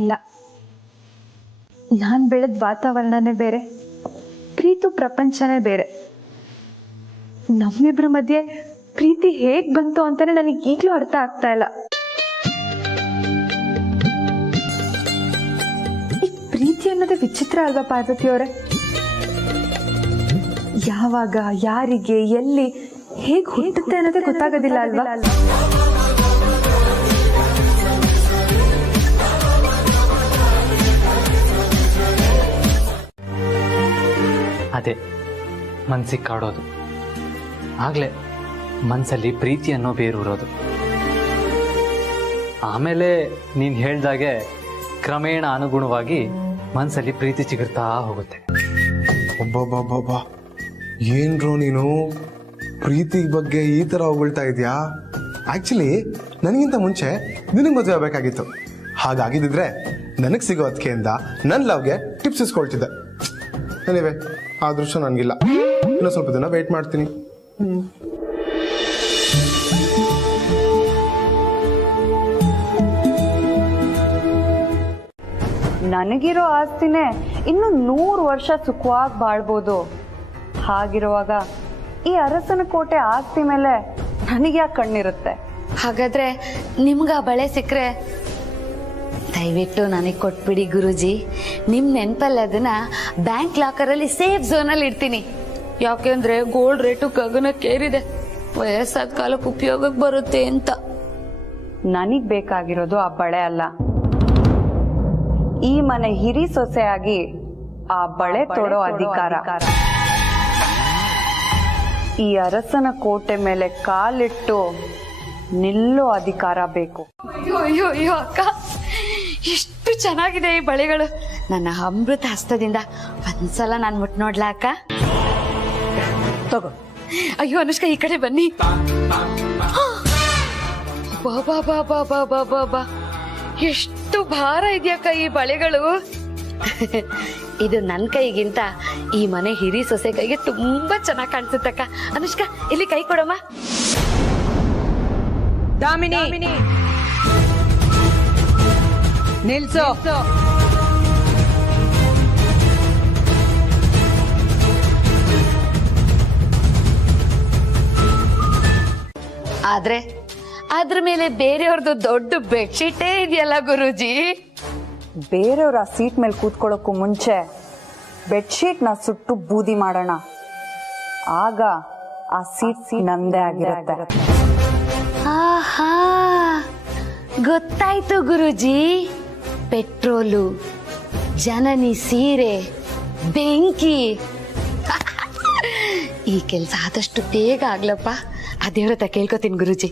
ಇಲ್ಲ, ನಾನ್ ಬೆಳೆದ ವಾತಾವರಣನೇ ಬೇರೆ, ಪ್ರೀತು ಪ್ರಪಂಚನೇ ಬೇರೆ. ನಮ್ಮಿಬ್ರ ಮಧ್ಯೆ ಪ್ರೀತಿ ಹೇಗ್ ಬಂತು ಅಂತಾನೆ ನನಗೆ ಈಗ್ಲೂ ಅರ್ಥ ಆಗ್ತಾ ಇಲ್ಲ. ಈ ಪ್ರೀತಿ ಅನ್ನೋದೇ ವಿಚಿತ್ರ ಅಲ್ವಾ ಪಾರ್ವತಿಯವರೇ? ಯಾವಾಗ, ಯಾರಿಗೆ, ಎಲ್ಲಿ, ಹೇಗ್ ಹುಟ್ಟುತ್ತೆ ಅನ್ನೋದೇ ಗೊತ್ತಾಗೋದಿಲ್ಲ ಅಲ್ವಾ? ಅದೇ ಮನ್ಸಿಗೆ ಕಾಡೋದು, ಆಗ್ಲೇ ಮನ್ಸಲ್ಲಿ ಪ್ರೀತಿ ಅನ್ನೋ ಬೇರೂರೋದು. ಆಮೇಲೆ ನೀನು ಹೇಳ್ದಾಗೆ ಕ್ರಮೇಣ ಅನುಗುಣವಾಗಿ ಮನ್ಸಲ್ಲಿ ಪ್ರೀತಿ ಚಿಗುರ್ತಾ ಹೋಗುತ್ತೆ. ಒಬ್ಬೊಬ್ಬೊಬ್ಬೊಬ್ಬ, ಏನ್ರೋ ನೀನು ಪ್ರೀತಿ ಬಗ್ಗೆ ಈ ಥರ ಹೊಗಳ್ತಾ ಇದೆಯಾ? ಆ್ಯಕ್ಚುಲಿ ನನಗಿಂತ ಮುಂಚೆ ನಿನಗೆ ಮದುವೆ ಆಗಬೇಕಾಗಿತ್ತು. ಹಾಗಾಗಿದ್ದಿದ್ರೆ ನನಗೆ ಸಿಗೋ ಅದಕ್ಕೆಯಿಂದ ನನ್ನ ಲವ್ಗೆ ಟಿಪ್ಸ್ ಇಸ್ಕೊಳ್ತಿದ್ದೆ. ಎನಿವೆ, ಆ ದೃಶ್ಯ ನನಗಿಲ್ಲ. ಇನ್ನೂ ಸ್ವಲ್ಪ ದಿನ ವೆಯ್ಟ್ ಮಾಡ್ತೀನಿ. ನನಗಿರೋ ಆಸ್ತಿನೇ ಇನ್ನು 100 ವರ್ಷ ಸುಖವಾಗಿ ಬಾಳ್ಬೋದು. ಹಾಗಿರುವಾಗ ಈ ಅರಸನ ಕೋಟೆ ಆಸ್ತಿ ಮೇಲೆ ನನಗ್ಯಾಕೆ ಕಣ್ಣಿರುತ್ತೆ? ಹಾಗಾದ್ರೆ ನಿಮ್ಗ ಆ ಬಳೆ ಸಿಕ್ಕರೆ ದಯವಿಟ್ಟು ನನಗೆ ಕೊಟ್ಬಿಡಿ ಗುರುಜಿ. ನಿಮ್ ನೆನಪಲ್ಲಿ ಅದನ್ನ ಬ್ಯಾಂಕ್ ಲಾಕರಲ್ಲಿ ಸೇಫ್ ಝೋನಲ್ಲಿ ಇಡ್ತೀನಿ. ಯಾಕೆಂದ್ರೆ ಗೋಲ್ಡ್ ರೇಟು ಗಗನಕ್ಕೇರಿದೆ, ವಯಸ್ಸಾದ ಕಾಲಕ್ಕೆ ಉಪಯೋಗಕ್ಕೆ ಬರುತ್ತೆ ಅಂತ. ನನಗ್ ಬೇಕಾಗಿರೋದು ಆ ಬಳೆ ಅಲ್ಲ, ಈ ಮನೆ ಹಿರಿ ಸೊಸೆಯಾಗಿ ಆ ಬಳೆ ತೊಡೋ ಅಧಿಕಾರ. ಈ ಅರಸನ ಕೋಟೆ ಮೇಲೆ ಕಾಲಿಟ್ಟು ನಿಲ್ಲೋ ಅಧಿಕಾರ ಬೇಕು. ಅಯ್ಯೋ ಅಯ್ಯೋ ಅಯ್ಯೋ ಅಕ್ಕ, ಎಷ್ಟು ಚೆನ್ನಾಗಿದೆ ಈ ಬಳೆಗಳು. ನನ್ನ ಅಮೃತ ಹಸ್ತದಿಂದ ಒಂದ್ಸಲ ನಾನು ಮುಟ್ ನೋಡ್ಲಾ ಅಕ್ಕ? ತಗೋ. ಅಯ್ಯೋ ಅನುಷ್ಕಾ, ಈ ಕಡೆ ಬನ್ನಿ. ಬಾಬಾ ಬಾಬಾ ಬಾಬಾ ಬಾಬಾ, ಎಷ್ಟು ಭಾರ ಇದೆಯಕ್ಕ ಈ ಬಳೆಗಳು. ಇದು ನನ್ನ ಕೈಗಿಂತ ಈ ಮನೆ ಹಿರಿ ಸೊಸೆ ಕೈಗೆ ತುಂಬಾ ಚೆನ್ನಾಗಿ ಕಾಣಿಸುತ್ತಕ್ಕ. ಅನುಷ್ಕಾ, ಇಲ್ಲಿ ಕೈ ಕೊಡಮ್ಮ. ದಾಮಿನಿ, ನಿಲ್ಸು. ಆದ್ರೆ ಅದ್ರ ಮೇಲೆ ಬೇರೆಯವ್ರದ್ದು ದೊಡ್ಡ ಬೆಡ್ಶೀಟೇ ಇದೆಯಲ್ಲ ಗುರೂಜಿ. ಬೇರೆಯವ್ರ ಆ ಸೀಟ್ ಮೇಲೆ ಕೂತ್ಕೊಳ್ಳೋಕ್ಕೂ ಮುಂಚೆ ಬೆಡ್ಶೀಟ್ನ ಸುಟ್ಟು ಬೂದಿ ಮಾಡೋಣ, ಆಗ ಆ ಸೀಟ್ ನಂದೇ ಆಗಿರುತ್ತೆ. ಆಹಾ, ಗೊತ್ತಾಯ್ತು ಗುರೂಜಿ. ಪೆಟ್ರೋಲು, ಜನನಿ ಸೀರೆ, ಬೆಂಕಿ. ಈ ಕೆಲಸ ಆದಷ್ಟು ಬೇಗ ಆಗ್ಲಪ್ಪ. ಆ ದೇವ್ರ ಹತ್ರ ಕೇಳ್ಕೊತೀನಿ ಗುರೂಜಿ.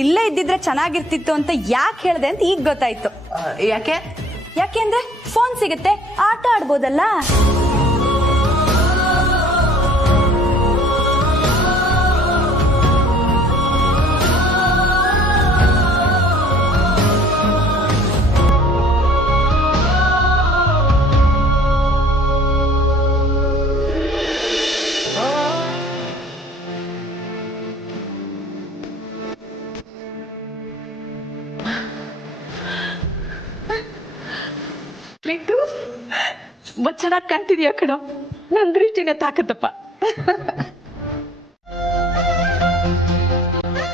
ಇಲ್ಲೇ ಇದ್ದಿದ್ರೆ ಚೆನ್ನಾಗಿರ್ತಿತ್ತು ಅಂತ ಯಾಕೆ ಹೇಳ್ದೆ ಅಂತ ಈಗ ಗೊತ್ತಾಯ್ತು. ಯಾಕೆಂದ್ರೆ ಫೋನ್ ಸಿಗುತ್ತೆ, ಆಟ ಆಡ್ಬೋದಲ್ಲ. ಚೆನ್ನಾಗಿ ಕಾಣ್ತಿದ್ಯಾ ಕಣ, ನನ್ ದೃಷ್ಟಿನೇ ತಾಕತ್ತಪ್ಪ.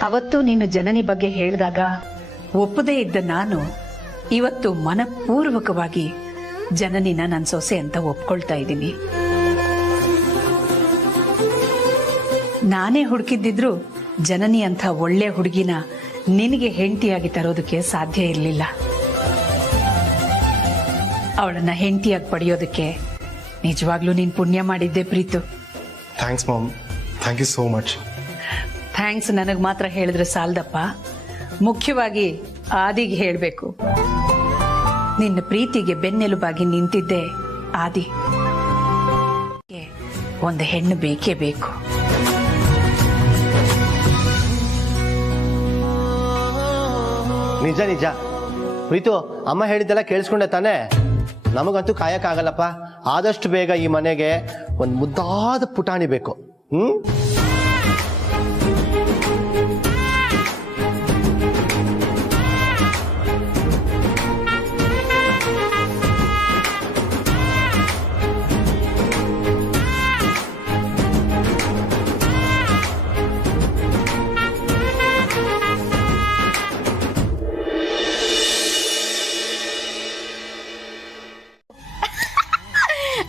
ಅವತ್ತು ನೀನು ಜನನಿ ಬಗ್ಗೆ ಹೇಳಿದಾಗ ಒಪ್ಪದೇ ಇದ್ದ ನಾನು ಇವತ್ತು ಮನಪೂರ್ವಕವಾಗಿ ಜನನಿನ ನನ್ನ ಸೊಸೆ ಅಂತ ಒಪ್ಕೊಳ್ತಾ ಇದ್ದೀನಿ. ನಾನೇ ಹುಡುಕಿದ್ದಿದ್ರು ಜನನಿ ಅಂತ ಒಳ್ಳೆ ಹುಡುಗಿನ ನಿನಗೆ ಹೆಂಡತಿಯಾಗಿ ತರೋದಕ್ಕೆ ಸಾಧ್ಯ ಇರಲಿಲ್ಲ. ಅವಳನ್ನ ಹೆಂಡತಿಯಾಗಿ ಪಡೆಯೋದಕ್ಕೆ ನಿಜವಾಗ್ಲೂ ನೀನ್ ಪುಣ್ಯ ಮಾಡಿದ್ದೆ Preethu. Thanks mom, thank you so much. Thanks ನನಗ್ ಮಾತ್ರ ಹೇಳಿದ್ರೆ ಸಾಲದಪ್ಪ, ಮುಖ್ಯವಾಗಿ ಆದಿಗೆ ಹೇಳಬೇಕು. ನಿನ್ನ ಪ್ರೀತಿಗೆ ಬೆನ್ನೆಲುಬಾಗಿ ನಿಂತಿದ್ದೆ ಆದಿ. ಒಂದು ಹೆಣ್ಣು ಬೇಕೇ ಬೇಕು. ನಿಜ ನಿಜ ಪ್ರೀತು, ಅಮ್ಮ ಹೇಳಿದ್ದೆಲ್ಲ ಕೇಳಿಸ್ಕೊಂಡೆ ತಾನೆ? ನಮಗಂತೂ ಕಾಯಕ್ಕಾಗಲ್ಲಪ್ಪ. ಆದಷ್ಟು ಬೇಗ ಈ ಮನೆಗೆ ಒಂದು ಮುದ್ದಾದ ಪುಟಾಣಿ ಬೇಕು.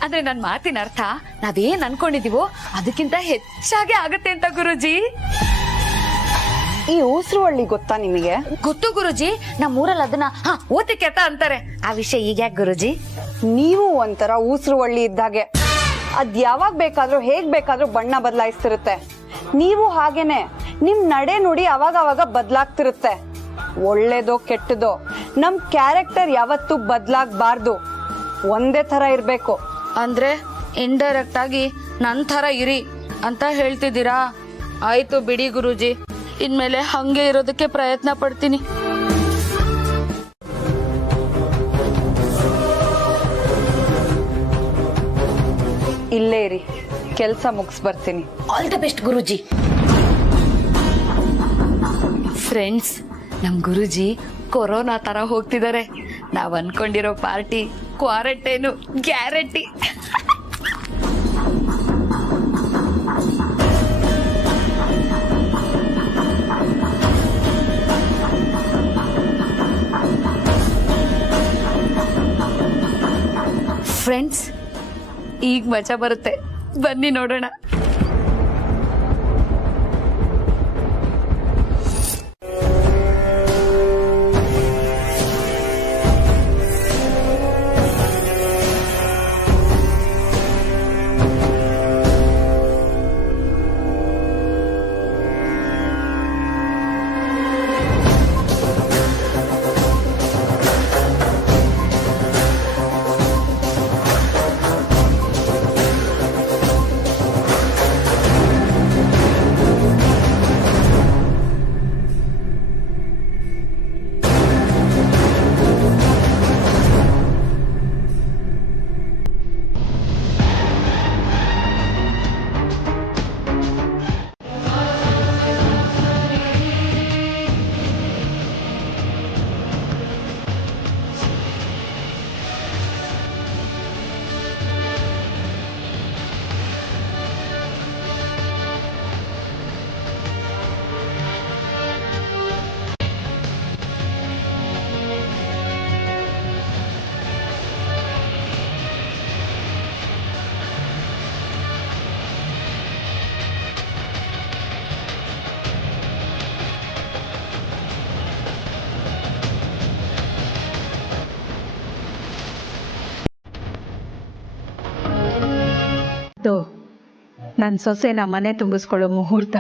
ಅಂದ್ರೆ ನನ್ ಮಾತಿನ ಅರ್ಥ ನಾವೇನ್ ಅನ್ಕೊಂಡಿದೀವೋ ಅದಕ್ಕಿಂತ ಹೆಚ್ಚಾಗಿ ಆಗತ್ತೆ ಅಂತ ಗುರುಜಿ. ಈ ಊಸರವಳ್ಳಿ ಗೊತ್ತಾ ನಿಮಗೆ? ಗೊತ್ತು ಗುರುಜಿ, ನಮ್ಮೂರಲ್ಲಿ ಅದನ್ನ ಓತಿ ಕೆಟ್ಟ ಅಂತಾರೆ. ಆ ವಿಷಯ ಈಗ ಯಾಕೆ ಗುರುಜಿ? ನೀವು ಒಂಥರ ಊಸರವಳ್ಳಿ ಇದ್ದಾಗೆ, ಅದ್ ಯಾವಾಗ ಬೇಕಾದ್ರೂ ಹೇಗ್ ಬೇಕಾದ್ರೂ ಬಣ್ಣ ಬದಲಾಯಿಸ್ತಿರುತ್ತೆ. ನೀವು ಹಾಗೇನೆ, ನಿಮ್ ನಡೆ ನುಡಿ ಅವಾಗ ಅವಾಗ ಬದಲಾಗ್ತಿರುತ್ತೆ. ಒಳ್ಳೇದೋ ಕೆಟ್ಟದೋ ನಮ್ ಕ್ಯಾರೆಕ್ಟರ್ ಯಾವತ್ತೂ ಬದಲಾಗಬಾರ್ದು, ಒಂದೇ ತರ ಇರ್ಬೇಕು. ಅಂದ್ರೆ ಇಂಡೈರೆಕ್ಟ್ ಆಗಿ ನನ್ ತರ ಇರಿ ಅಂತ ಹೇಳ್ತಿದ್ದೀರಾ? ಆಯ್ತು ಬಿಡಿ ಗುರುಜಿ, ಇನ್ಮೇಲೆ ಹಂಗೆ ಇರೋದಕ್ಕೆ ಪ್ರಯತ್ನ ಪಡ್ತೀನಿ. ಇಲ್ಲೇ ಇರಿ. ಕೆಲಸ ಮುಗಿಸ್ ಬರ್ತೀನಿ. All the best Guruji. Friends, ನಮ್ ಗುರುಜಿ ಕೊರೋನಾ ತರ ಹೋಗ್ತಿದ್ದಾರೆ. ನಾವ್ ಅನ್ಕೊಂಡಿರೋ ಪಾರ್ಟಿ ಕ್ವಾರಂಟೈನು ಗ್ಯಾರಂಟಿ. ಫ್ರೆಂಡ್ಸ್, ಈಗ ಮಜಾ ಬರುತ್ತೆ, ಬನ್ನಿ ನೋಡೋಣ. ನನ್ನ ಸೊಸೆನ ಮನೆ ತುಂಬಿಸ್ಕೊಳ್ಳೋ ಮುಹೂರ್ತ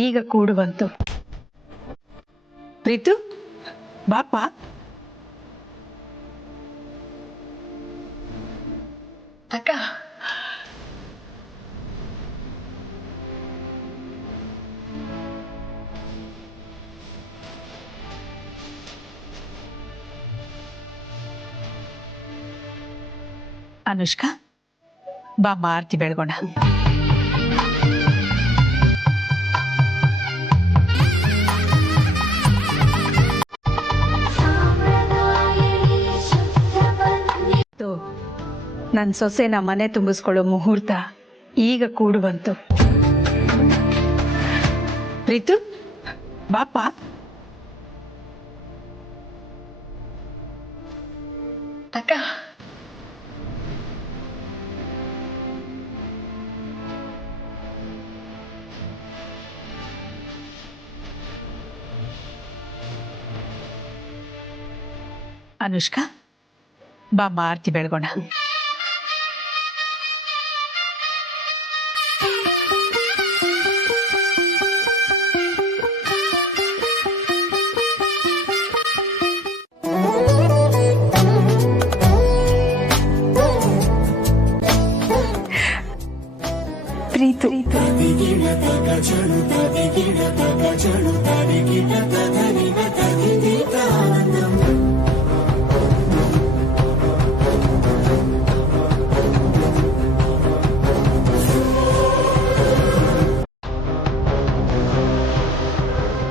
ಈಗ ಕೂಡು ಬಂತು. ಪ್ರೀತು, ಬಾಪ. ಅಕ್ಕ, ಅನುಷ್ಕಾ, ಬಾಮ್ಮ ಆರತಿ ಬೆಳಗೋಣ. ನನ್ನ ಸೊಸೆನ ಮನೆ ತುಂಬಿಸ್ಕೊಳ್ಳೋ ಮುಹೂರ್ತ ಈಗ ಕೂಡು ಬಂತು. ಪ್ರೀತು, ಬಾಪ. ಅಕ್ಕ, ಅನುಷ್ಕಾ, ಬಾಮ್ಮ ಆರತಿ ಬೆಳಗೋಣ. ಪ್ರೀತು,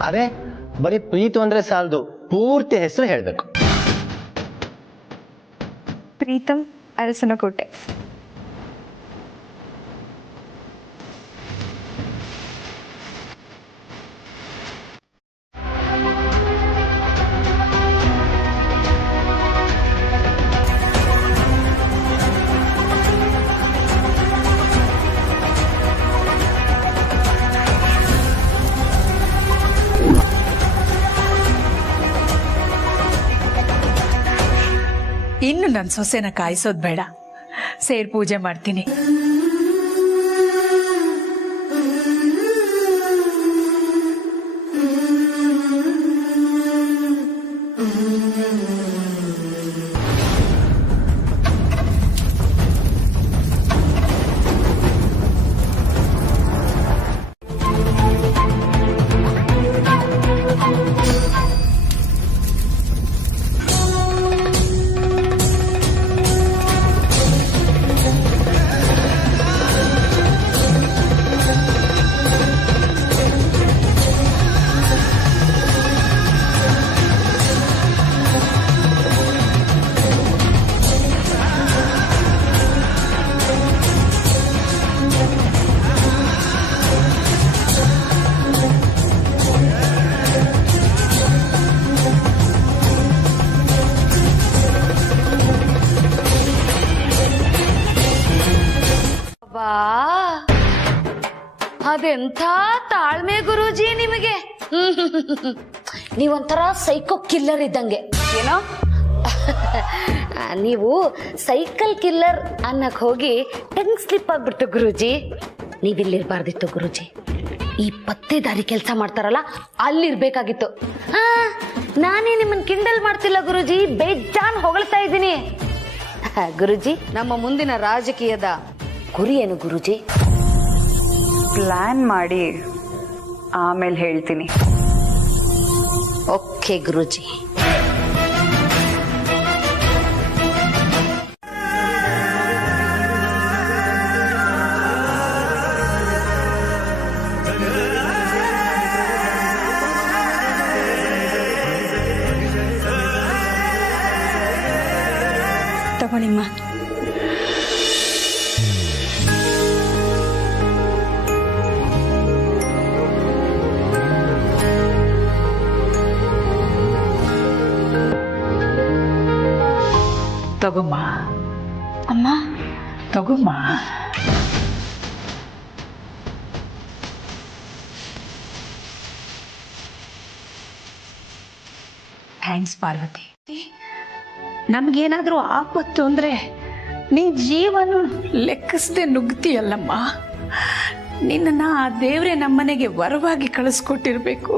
ಅದೇ ಬರೀ ಪ್ರೀತು ಅಂದ್ರೆ ಸಾಲದು, ಪೂರ್ತಿ ಹೆಸರು ಹೇಳ್ಬೇಕು. ಪ್ರೀತಂ ಅರಸನಕೋಟೆ. ಇನ್ನು ನನ್ನ ಸೊಸೆನ ಕಾಯಿಸೋದು ಬೇಡ, ಸೇರ್ ಪೂಜೆ ಮಾಡ್ತೀನಿ. ಎಂಥ ತಾಳ್ಮೆ ಗುರೂಜಿ ನಿಮಗೆ. ನೀವೊಂಥರ ಸೈಕೋ ಕಿಲ್ಲರ್ ಇದ್ದಂಗೆ. ಏನೋ ನೀವು ಸೈಕಲ್ ಕಿಲ್ಲರ್ ಅನ್ನಕ್ ಹೋಗಿ ಟಂಗ್ ಸ್ಲಿಪ್ ಆಗ್ಬಿಡ್ತು ಗುರೂಜಿ. ನೀವಿಲ್ಲಿರ್ಬಾರ್ದಿತ್ತು ಗುರೂಜಿ, ಈ ಪತ್ತೆದಾರಿ ಕೆಲಸ ಮಾಡ್ತಾರಲ್ಲ ಅಲ್ಲಿರ್ಬೇಕಾಗಿತ್ತು. ನಾನೇ ನಿಮ್ಮನ್ನ ಕಿಂಡಲ್ ಮಾಡ್ತಿಲ್ಲ ಗುರೂಜಿ, ಬೇಜಾನ್ ಹೊಗಳ್ತಾ ಇದ್ದೀನಿ. ಗುರೂಜಿ, ನಮ್ಮ ಮುಂದಿನ ರಾಜಕೀಯದ ಗುರಿ ಏನು ಗುರೂಜಿ? ಪ್ಲಾನ್ ಮಾಡಿ ಆಮೇಲೆ ಹೇಳ್ತೀನಿ. ಓಕೆ ಗುರೂಜಿ. ತಗೊಳ್ಳಿಮ್ಮ. ತಗೊಮ್ಮ ಅಮ್ಮ, ತಗೊಮ್ಮ. ಥ್ಯಾಂಕ್ಸ್ ಪಾರ್ವತಿ. ನಮಗೇನಾದರೂ ಆಪತ್ತು ಅಂದರೆ ನೀ ಜೀವನ ಲೆಕ್ಕಿಸದೆ ನುಗ್ತೀಯಲ್ಲಮ್ಮ. ನಿನ್ನನ್ನು ಆ ದೇವರೇ ನಮ್ಮನೆಗೆ ವರವಾಗಿ ಕಳಿಸ್ಕೊಟ್ಟಿರ್ಬೇಕು.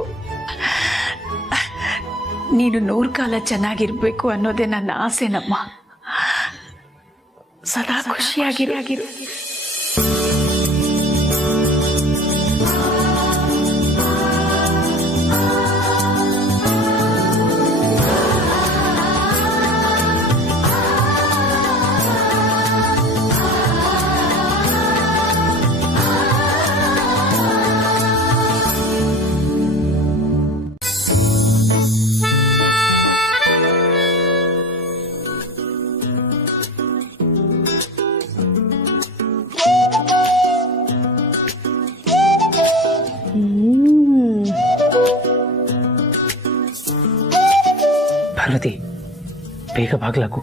ನೀನು 100 ಕಾಲ ಚೆನ್ನಾಗಿರ್ಬೇಕು ಅನ್ನೋದೇ ನನ್ನ ಆಸೆನಮ್ಮ. ಸದಾ ಖುಷಿಯಾಗಿರು. ಪಾರ್ವತಿ, ಬೇಗ ಬಾಗ್ಲಾಕು.